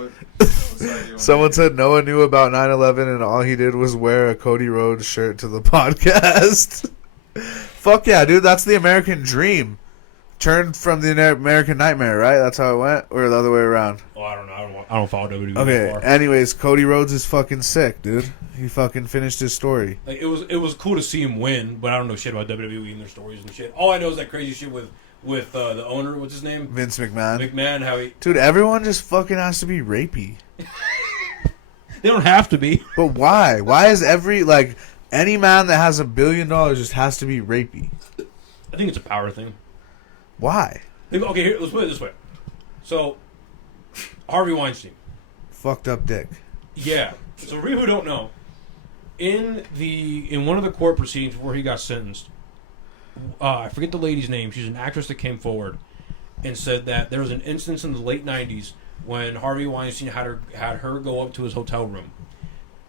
Someone said Noah knew about 9/11 and all he did was wear a Cody Rhodes shirt to the podcast. Fuck yeah, dude. That's the American dream. Turned from the American nightmare, right? That's how it went? Or the other way around? Oh, I don't know. I don't follow WWE. Okay, Far. anyways, Cody Rhodes is fucking sick, dude. He fucking finished his story. Like, it was cool to see him win, but I don't know shit about WWE and their stories and shit. All I know is that crazy shit with the owner. What's his name? Vince McMahon. McMahon. How he? Dude, everyone just fucking has to be rapey. They don't have to be. But why? Why is any man that has $1 billion just has to be rapey? I think it's a power thing. Why? Okay, here, let's put it this way. So, Harvey Weinstein. Fucked up dick. Yeah. So, for people who don't know, in one of the court proceedings before he got sentenced, I forget the lady's name. She's an actress that came forward and said that there was an instance in the late 90s when Harvey Weinstein had her go up to his hotel room,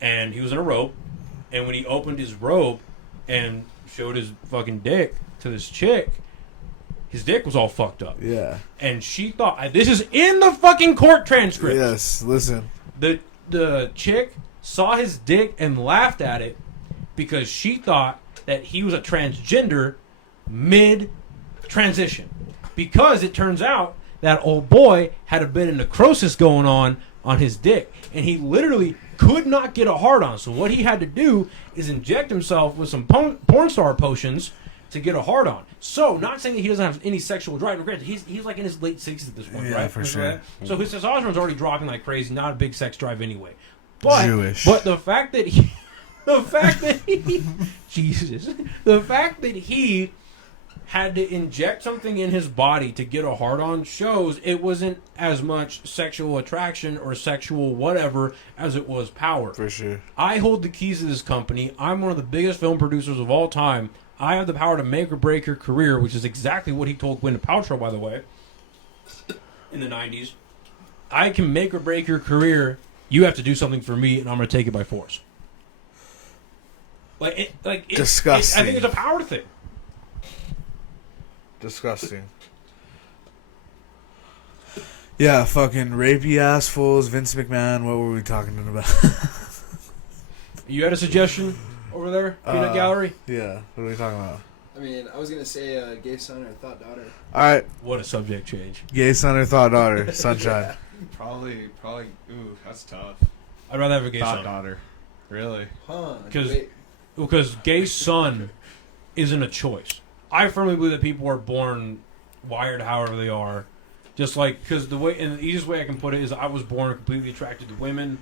and he was in a robe, and when he opened his robe and showed his fucking dick to this chick, his dick was all fucked up. Yeah. And she thought, this is in the fucking court transcript. Yes, listen. The chick saw his dick and laughed at it because she thought that he was a transgender mid-transition. Because it turns out that old boy had a bit of necrosis going on his dick. And he literally could not get a hard-on. So what he had to do is inject himself with some porn star potions to get a hard-on. So, not saying that he doesn't have any sexual drive. Granted, he's like in his late 60s at this point, yeah, right? for sure. So his testosterone's already dropping like crazy. Not a big sex drive anyway. But, Jewish. But the fact that he had to inject something in his body to get a hard-on shows it wasn't as much sexual attraction or sexual whatever as it was power. For sure. I hold the keys to this company. I'm one of the biggest film producers of all time. I have the power to make or break your career, which is exactly what he told Gwyneth Paltrow, by the way, in the 90s. I can make or break your career. You have to do something for me, and I'm going to take it by force. Disgusting. I think it's a power thing. Disgusting. Yeah, fucking rapey ass fools, Vince McMahon. What were we talking about? You had a suggestion over there, Peanut Gallery? Yeah, what are we talking about? I mean, I was going to say gay son or thought daughter. Alright, What a subject change. gay son or thought daughter, sunshine. Probably. Ooh, that's tough. I'd rather have a gay Thought son. daughter. Really? Huh. Because Wait, Because gay son isn't a choice. I firmly believe that people are born wired however they are. Just like, because the easiest way I can put it is I was born completely attracted to women.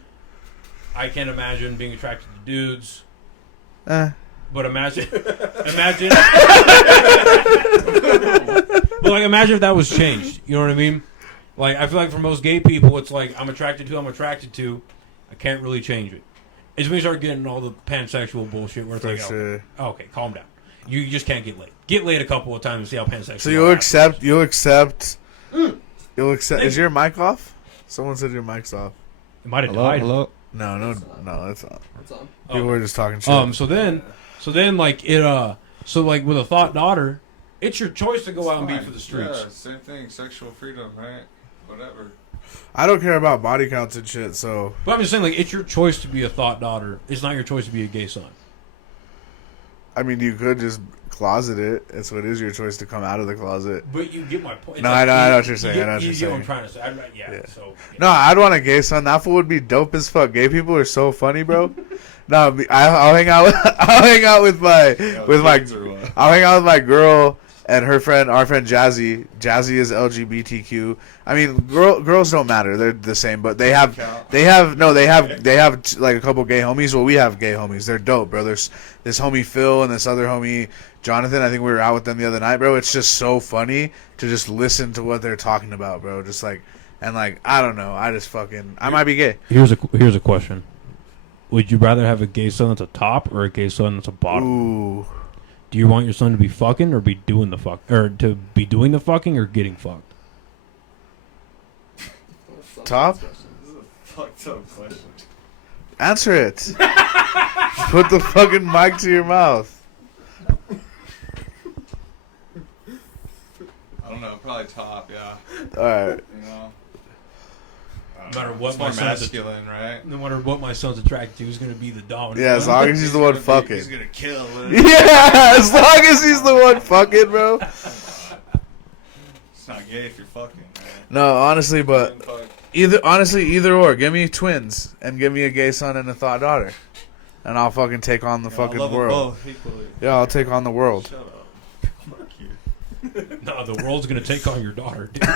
I can't imagine being attracted to dudes. But imagine. But like, imagine if that was changed. You know what I mean? Like, I feel like for most gay people, it's like, I'm attracted to. I can't really change it. It's when you start getting all the pansexual bullshit where it's For like, sure. okay, calm down. You just can't get laid. Get laid a couple of times and see how pansexual. So you'll accept. Is your mic off? Someone said your mic's off. It might have died. Hello? No, that's on. It's on. People were just talking shit. So then, like so like with a thought daughter, it's your choice to go out and be for the streets. Yeah, same thing. Sexual freedom, right? Whatever. I don't care about body counts and shit, so. But I'm just saying, like, it's your choice to be a thought daughter. It's not your choice to be a gay son. I mean, you could just closet it. So it is your choice to come out of the closet. But you get my point. No, I know what you're saying. I know what you're You get what saying. I'm trying to say. Yeah. So. Yeah. No, I'd want a gay son. That fool would be dope as fuck. Gay people are so funny, bro. No, I'll hang out. I'll hang out with my I'll hang out with my girl and her friend, our friend Jazzy. Jazzy is LGBTQ. I mean, girls don't matter. They're the same, but they have like a couple gay homies. Well, we have gay homies. They're dope, bro. There's this homie Phil and this other homie Jonathan. I think we were out with them the other night, bro. It's just so funny to just listen to what they're talking about, bro. Just like, and like, I don't know. I might be gay. Here's a question. Would you rather have a gay son that's a top or a gay son that's a bottom? Ooh. Do you want your son to be fucking or be doing the fuck, or to be doing the fucking or getting fucked? Top? This is a fucked up question. Answer it. Put the fucking mic to your mouth. I don't know. Probably top, yeah. Alright. You know? No matter what It's more my son's masculine, right? No matter what my son's attracted to, he's gonna be the dominant. Yeah, as long as he's the one fucking. He's gonna kill. Yeah, as long as he's the one fucking, bro. It's not gay if you're fucking. Man. No, honestly, but either or. Give me twins and give me a gay son and a thought daughter, and I'll fucking take on the fucking world. Both equally. Yeah, I'll take on the world. Shut up. Fuck you. No, the world's gonna take on your daughter, dude.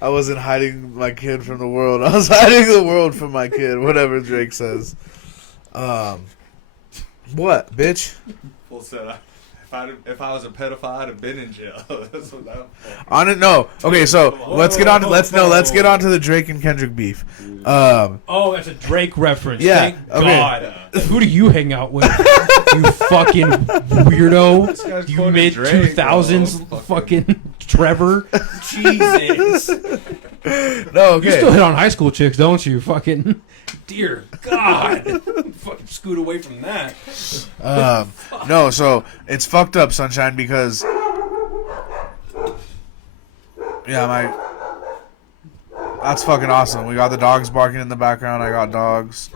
I wasn't hiding my kid from the world. I was hiding the world from my kid. Whatever Drake says. What, bitch? Full set. If I was a pedophile, I'd have been in jail. That's what that. On it, no. Okay, so let's get on to the Drake and Kendrick beef. Oh, that's a Drake reference. Yeah, Thank okay. God. Who do you hang out with? You fucking weirdo. You mid 2000s fucking Trevor. Jesus. No, okay. You still hit on high school chicks, don't you? Fucking dear God. Fucking scoot away from that. No, so it's fucked up, Sunshine, because that's fucking awesome. We got the dogs barking in the background. I got dogs.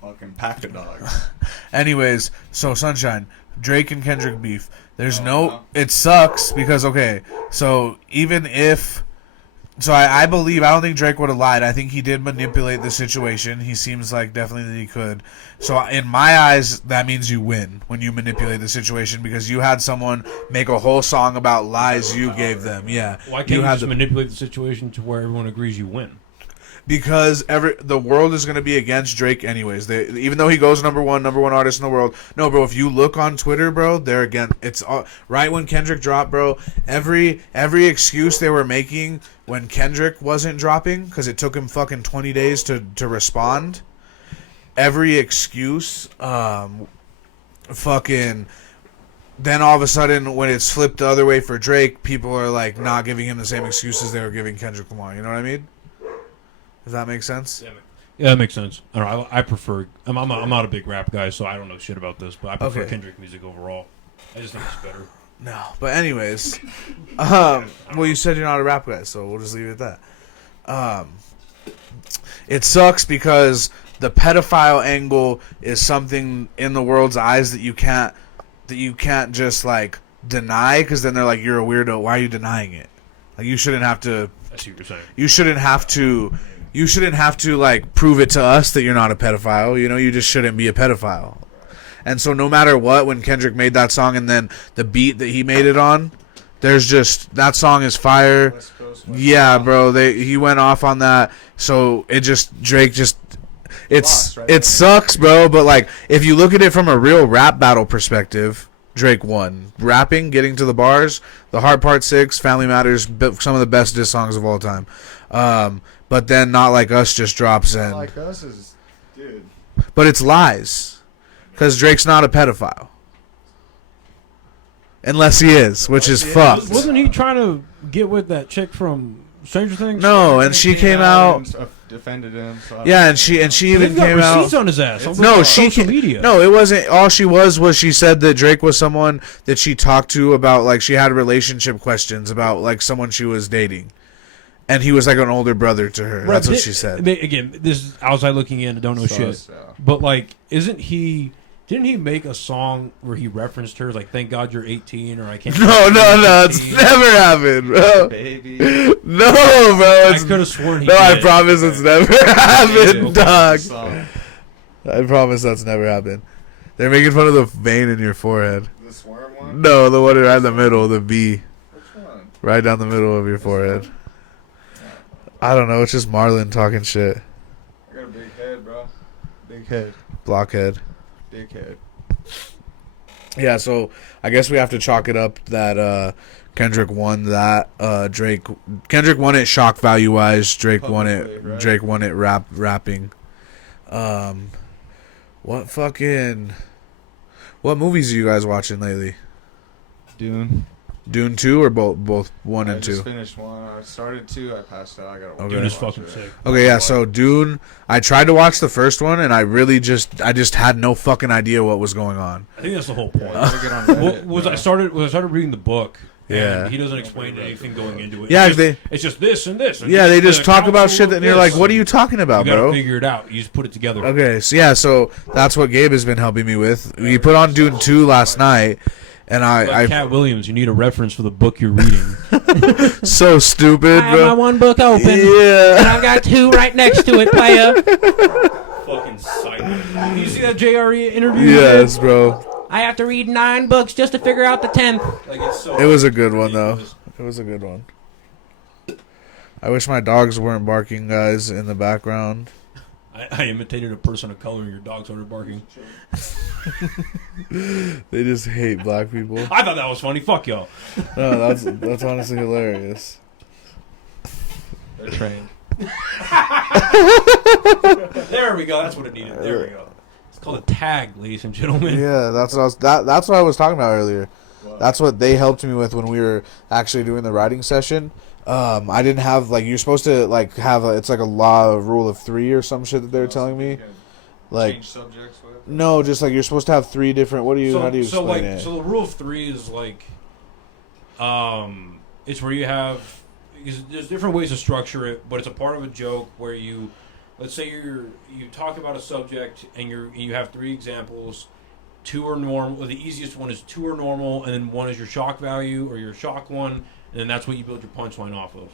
Fucking pack of dogs. Anyways, so Sunshine, Drake and Kendrick beef. It sucks because, okay, so even if, so I believe, I don't think Drake would have lied. I think he did manipulate the situation. He seems like definitely that he could. So in my eyes, that means you win when you manipulate the situation because you had someone make a whole song about lies you gave them. Yeah. Why can't you just manipulate the situation to where everyone agrees you win? Because the world is going to be against Drake anyways. Even though he goes number one artist in the world. No, bro, if you look on Twitter, bro, they're again. It's right when Kendrick dropped, bro. Every excuse they were making when Kendrick wasn't dropping, because it took him fucking 20 days to respond. Every excuse, fucking. Then all of a sudden, when it's flipped the other way for Drake, people are like not giving him the same excuses they were giving Kendrick Lamar. You know what I mean? Does that make sense? Yeah, that makes sense. I don't know. I prefer. I'm not a big rap guy, so I don't know shit about this. But I prefer Kendrick music overall. I just think it's better. No, but anyways, well, you said you're not a rap guy, so we'll just leave it at that. It sucks because the pedophile angle is something in the world's eyes that you can't just like deny, because then they're like, you're a weirdo. Why are you denying it? Like, you shouldn't have to. I see what you're saying. You shouldn't have to you shouldn't have to like prove it to us that you're not a pedophile. You know, you just shouldn't be a pedophile. And so no matter what, when Kendrick made that song and then the beat that he made it on, there's just, that song is fire. Yeah, bro, he went off on that. So Drake just, it sucks, bro. But like, if you look at it from a real rap battle perspective, Drake won. Rapping, getting to the bars, The Hard Part 6, Family Matters, some of the best diss songs of all time. But then Not Like Us just drops in. Not Like Us is, dude. But it's lies. Because Drake's not a pedophile. Unless he is, which is fucked. Wasn't he trying to get with that chick from Stranger Things? No, and she came out and defended him. So yeah, and she even came out. Receipts on his ass. No, media. No, it wasn't. All she was she said that Drake was someone that she talked to about, like, she had relationship questions about, like, someone she was dating, and he was like an older brother to her. That's what she said. Again, this is outside looking in. I don't know shit. But like, Didn't he make a song where he referenced her, like, "Thank God you're 18," or "I can't"? No, it's never happened, bro. Baby. No, bro. I could have sworn he did. I promise it's never happened, dog. Song. I promise that's never happened. They're making fun of the vein in your forehead. The swerm one? No, the one right in the middle, the V. Which one? Right down the middle of your forehead. I don't know. It's just Marlon talking shit. I got a big head, bro. Big head. Blockhead. Big head. Yeah, so I guess we have to chalk it up that Kendrick won that. Kendrick won it shock value wise. Drake won it. Right? Drake won it rapping. What movies are you guys watching lately? Dune. Dune 2 or both 1 and 2? I just finished 1. I started 2. I passed out. I gotta Okay. Dune is fucking sick. Okay, yeah. So Dune, I tried to watch the first one, and I just had no fucking idea what was going on. I think that's the whole point. I started reading the book. Yeah. And he doesn't explain anything going into it. Yeah, it's just this and this. And yeah, they just talk about council shit, and you're like, "What are you talking about, you gotta bro?" figure it out. You just put it together. Okay, so that's what Gabe has been helping me with. We put on Dune 2 last night, and I Cat Williams, you need a reference for the book you're reading. so stupid, I have bro. my one book open. Yeah. And I've got 2 right next to it, player. Fucking psycho. You see that JRE interview? Yes, bro. I have to read 9 books just to figure out the 10th. Like, it's so It was a good one, though. It was a good one. I wish my dogs weren't barking, guys, in the background. I imitated a person of color and your dog started barking. They just hate black people. I thought that was funny. Fuck y'all. No, that's honestly hilarious. They're trained. There we go. That's what it needed. There we go. It's called a tag, ladies and gentlemen. Yeah, that's what I was talking about earlier. That's what they helped me with when we were actually doing the writing session. I didn't have, like, you're supposed to, like, have it's like a law, rule of 3 or some shit that they were telling me. Like, change subjects with? No, just like you're supposed to have 3 different. How do you explain it? So the rule of 3 is like, it's where you have, there's different ways to structure it, but it's a part of a joke where you, let's say you talk about a subject and you have 3 examples. 2 are normal. The easiest one is 2 are normal, and then 1 is your shock value or your shock one, and then that's what you build your punchline off of.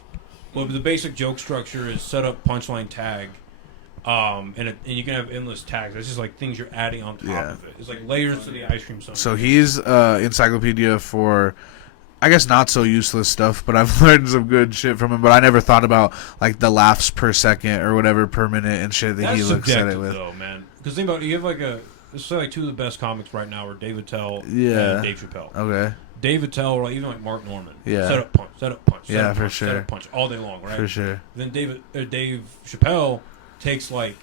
But the basic joke structure is set up, punchline, tag, and you can have endless tags. That's just like things you're adding on top of it. It's like layers to the ice cream sundae. So he's encyclopedia for, I guess, not so useless stuff, but I've learned some good shit from him. But I never thought about, like, the laughs per second or whatever per minute and shit that he looks at it with. Though, man. Because think about it, you have like let's say like 2 of the best comics right now are Dave Attell and Dave Chappelle. Okay. Dave Attell, or like, even like Mark Norman. Yeah. Set up punch, set up punch. Yeah, for punch, sure. Set up punch all day long, right? For sure. Then Dave Chappelle takes like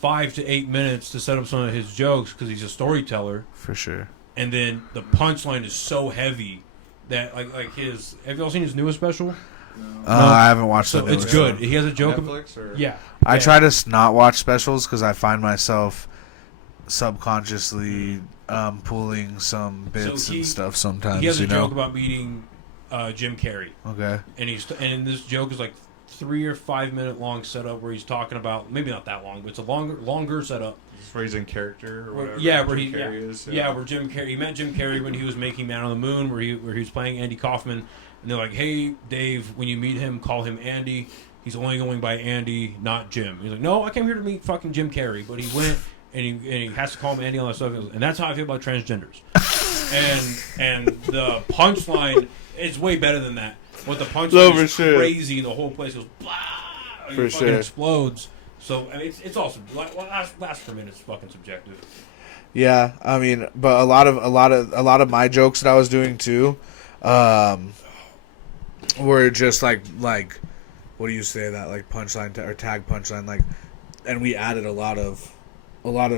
5 to 8 minutes to set up some of his jokes because he's a storyteller. For sure. And then the punchline is so heavy that like his. Have y'all seen his newest special? No. I haven't watched it. So it's good. He has a joke. Netflix or? Yeah. I try to not watch specials because I find myself subconsciously pulling some bits and stuff sometimes. He has a joke about meeting Jim Carrey. Okay. And this joke is like 3 or 5 minute long setup where he's talking about, maybe not that long, but it's a longer setup. Just where he's in character or whatever. Yeah, where Jim Carrey is. where Jim Carrey. He met Jim Carrey when he was making Man on the Moon, where he was playing Andy Kaufman, and they're like, "Hey, Dave, when you meet him, call him Andy. he's only going by Andy, not Jim. He's like, no, I came here to meet fucking Jim Carrey, but he went and he has to call him Andy, all that stuff, and that's how I feel about transgenders. and the punchline is way better than that. What the punchline is crazy. The whole place goes blah. It fucking explodes. So I mean, it's awesome. Last for a minute is fucking subjective. Yeah, I mean, but a lot of my jokes that I was doing too, were just like what do you say that like punchline or tag punchline like, and we added a lot of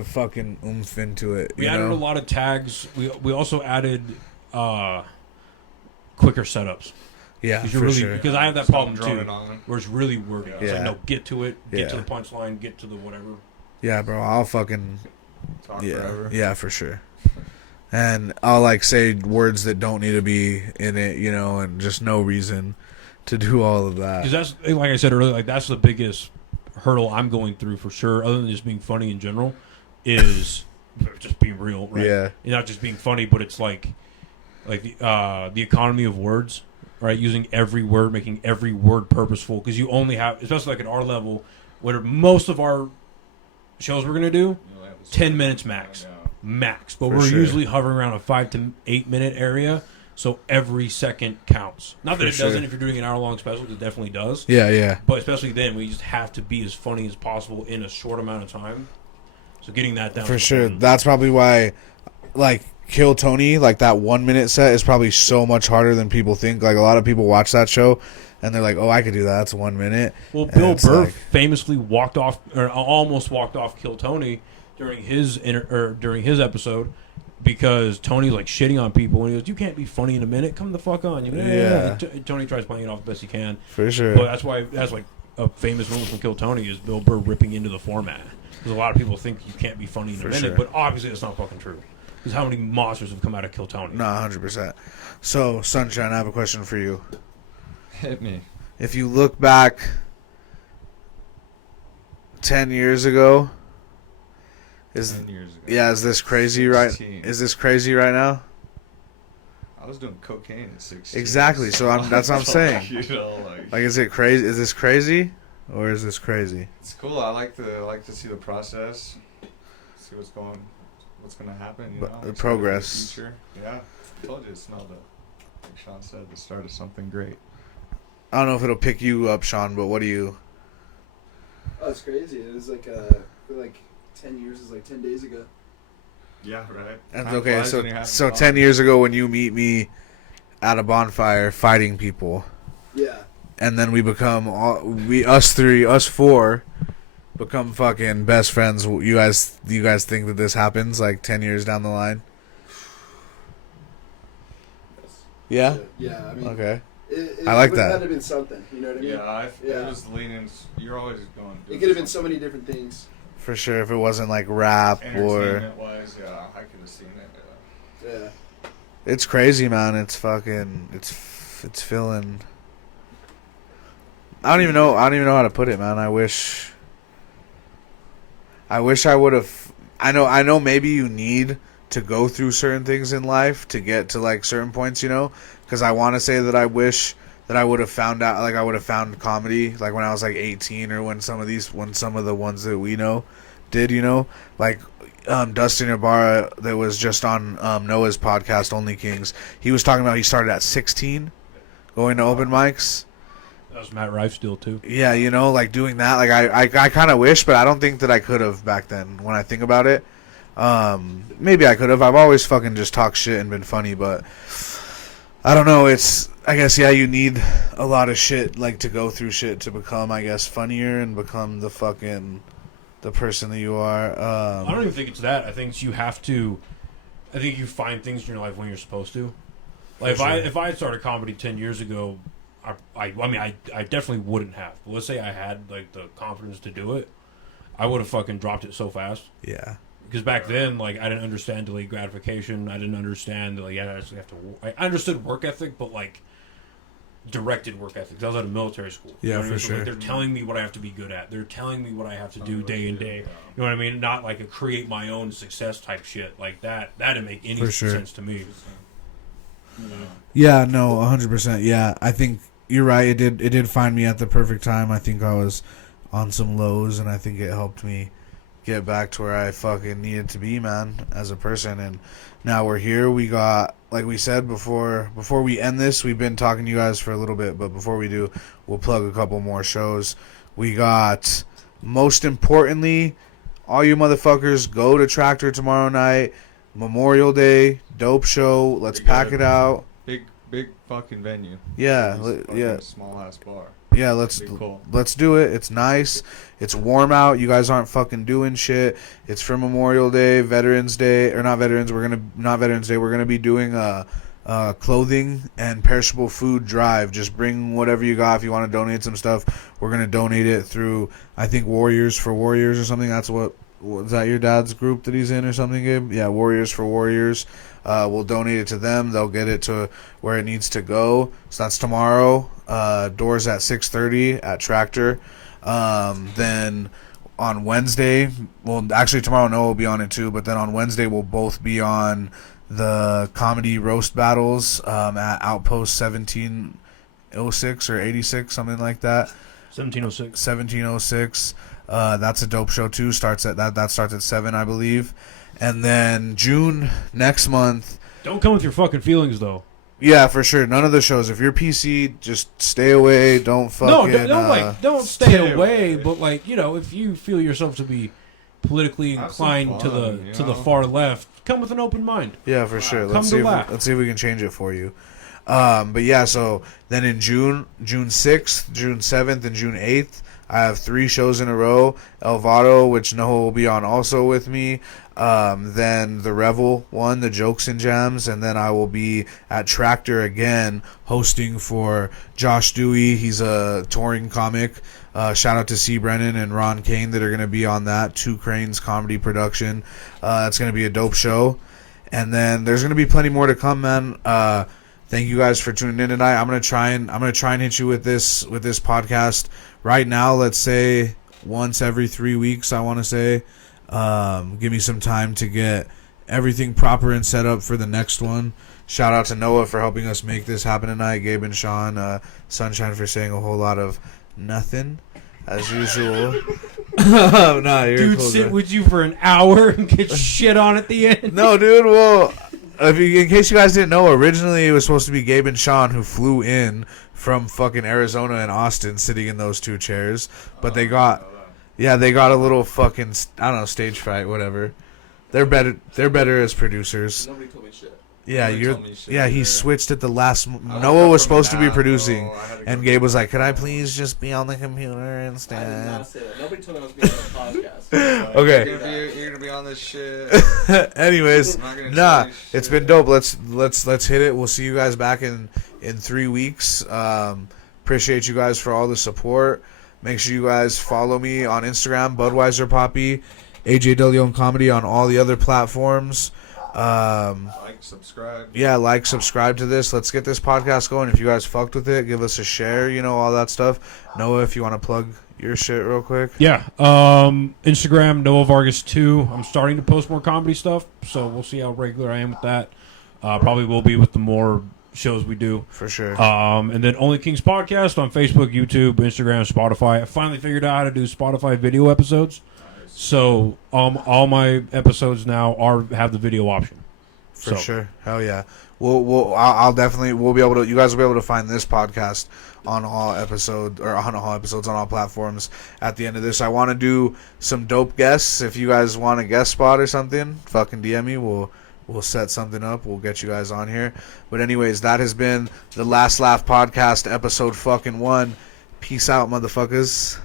fucking oomph into it. We added a lot of tags. We also added quicker setups. Yeah, for sure. Because I have that problem too, where it's really wordy. It's like, no, get to it, get to the punchline, get to the whatever. Yeah, bro, I'll fucking talk forever. Yeah, for sure. And I'll like say words that don't need to be in it, you know, and just no reason to do all of that. Because that's, like I said earlier, like that's the biggest hurdle I'm going through for sure. Other than just being funny in general, is just being real, right? Yeah, and not just being funny, but it's like the economy of words. Right, using every word, making every word purposeful, because you only have, especially like at our level, where most of our shows we're gonna do, 10 minutes max, but we're usually hovering around a 5 to 8 minute area, so every second counts. Not that it doesn't if you're doing an hour-long special, it definitely does. Yeah. But especially then, we just have to be as funny as possible in a short amount of time. So getting that down for sure. That's probably why, like, Kill Tony, like that 1 minute set is probably so much harder than people think. Like a lot of people watch that show and they're like, "Oh, I could do that. That's 1 minute." Well, Bill Burr famously walked off, or almost walked off Kill Tony during his episode because Tony's like shitting on people and he goes, "You can't be funny in a minute. Come the fuck on." Tony tries playing it off the best he can. For sure. But that's like a famous moment from Kill Tony is Bill Burr ripping into the format because a lot of people think you can't be funny in a minute, but obviously it's not fucking true. Because how many monsters have come out of Kill Tony? No, 100%. So, Sunshine, I have a question for you. Hit me. If you look back 10 years ago, is this crazy right? Is this crazy right now? I was doing cocaine at 16. Exactly. So that's what I'm saying. You know, like, is it crazy? Is this crazy, or is this crazy? It's cool. I like to see the process, see what's going to happen, you know? The progress. The future. Yeah. I told you it smelled it. Like Sean said, the start of something great. I don't know if it'll pick you up, Sean, but what do you... Oh, it's crazy. It was like, 10 years is like 10 days ago. Yeah, right. And okay, so 10 years ago when you meet me at a bonfire fighting people. Yeah. And then we become, us four... become fucking best friends. You guys think that this happens like 10 years down the line? Yeah? Yeah, I mean... Okay. I like that. It would have been something, you know what I mean? Yeah, it was leaning... You're always going... It could have been so many different things. For sure, if it wasn't like rap or... Entertainment-wise, yeah, I could have seen it. Yeah. It's crazy, man. It's fucking... It's feeling... I don't even know how to put it, man. I wish I would have... I know maybe you need to go through certain things in life to get to, like, certain points, you know? Because I want to say that I wish that I would have found out... Like, I would have found comedy, like, when I was, like, 18 or when some of the ones that we know did, you know? Like, Dustin Ibarra, that was just on Noah's podcast, Only Kings. He was talking about he started at 16 going to open mics. That was Matt Rife still too. Yeah, you know, like doing that. Like I kind of wish, but I don't think that I could have back then. When I think about it, maybe I could have. I've always fucking just talked shit and been funny, but I don't know. I guess you need a lot of shit, like to go through shit to become, I guess, funnier and become the person that you are. I don't even think it's that. I think you have to. I think you find things in your life when you're supposed to. Like if I had started comedy 10 years ago. I mean, I definitely wouldn't have. But let's say I had, like, the confidence to do it. I would have fucking dropped it so fast. Yeah. Because back then, like, I didn't understand delayed gratification. I didn't understand, like, I actually have to... I understood work ethic, but, like, directed work ethic. I was out of military school. Yeah, for So, sure. like, they're telling me what I have to be good at. They're telling me what I have to do day in day. You know what I mean? Not, like, a create my own success type shit. Like, that didn't make any sense to me. Yeah, no, 100%. Yeah, I think you're right. It did find me at the perfect time. I think I was on some lows, and I think it helped me get back to where I fucking needed to be, man, as a person. And now we're here. We got, like we said before we end this, we've been talking to you guys for a little bit, but before we do, we'll plug a couple more shows. We got, most importantly, all you motherfuckers, go to Tractor tomorrow night. Memorial Day, dope show. Let's pack it out. Big fucking venue. Yeah, Yeah. Small ass bar. Yeah, let's do it. It's nice. It's warm out. You guys aren't fucking doing shit. It's for Memorial Day, Veterans Day, or not Veterans. Not Veterans Day. We're gonna be doing a clothing and perishable food drive. Just bring whatever you got. If you want to donate some stuff, we're gonna donate it through, I think, Warriors for Warriors or something. That's what. Was that your dad's group that he's in or something, Gabe? Yeah, Warriors for Warriors. We'll donate it to them. They'll get it to where it needs to go. So that's tomorrow. Doors at 6:30 at Tractor. Then on Wednesday, well, actually tomorrow Noah will be on it too, but then on Wednesday we'll both be on the comedy roast battles at Outpost 1706 or 86, something like that. 1706. That's a dope show too. Starts at 7, I believe. And then June next month. Don't come with your fucking feelings though. Yeah, for sure. None of the shows. If you're PC, just stay away. Don't fucking. Don't stay away. But like, you know, if you feel yourself to be politically inclined to the far left, come with an open mind. Yeah, for sure. Let's see if we can change it for you. But yeah, so then in June 6th, June 7th, and June 8th, I have 3 shows in a row. Elvado, which Noah will be on also with me. Then the Revel one, the Jokes and Jams. And then I will be at Tractor again, hosting for Josh Dewey. He's a touring comic. Shout out to C. Brennan and Ron Kane that are going to be on that. Two Cranes comedy production. It's going to be a dope show. And then there's going to be plenty more to come, man. Thank you guys for tuning in tonight. I'm gonna try and hit you with this podcast right now. Let's say once every 3 weeks. I want to say, give me some time to get everything proper and set up for the next one. Shout out to Noah for helping us make this happen tonight. Gabe and Sean, Sunshine for saying a whole lot of nothing as usual. Nah, you're dude, cool, sit bro. with you for an hour and get shit on at the end. No, dude. Well. In case you guys didn't know, originally it was supposed to be Gabe and Sean who flew in from fucking Arizona and Austin, sitting in those 2 chairs. But they got a little fucking, I don't know, stage fright, whatever. They're better as producers. Nobody told me shit. Yeah, he switched at the last. Noah was supposed to be producing, and Gabe was like, "Could I please just be on the computer instead?" I did not say that. Nobody told me I was being on the podcast. Okay. You're gonna be on this shit. Anyways, it's been dope. Let's hit it. We'll see you guys back in 3 weeks. Appreciate you guys for all the support. Make sure you guys follow me on Instagram, Budweiser Poppy, AJ DeLeon Comedy on all the other platforms. Subscribe. Yeah, subscribe to this. Let's get this podcast going. If you guys fucked with it, give us a share, all that stuff. Noah, if you want to plug your shit real quick. Yeah. Instagram, Noah Vargas 2. I'm starting to post more comedy stuff, so we'll see how regular I am with that. Probably will be with the more shows we do. For sure. And then Only Kings Podcast on Facebook, YouTube, Instagram, Spotify. I finally figured out how to do Spotify video episodes. So all my episodes now have the video option. For sure. Hell yeah. I'll definitely, you guys will be able to find this podcast on all episodes, on all platforms at the end of this. I want to do some dope guests. If you guys want a guest spot or something, fucking DM me. We'll set something up. We'll get you guys on here. But anyways, that has been the Last Laugh Podcast, episode fucking 1. Peace out, motherfuckers.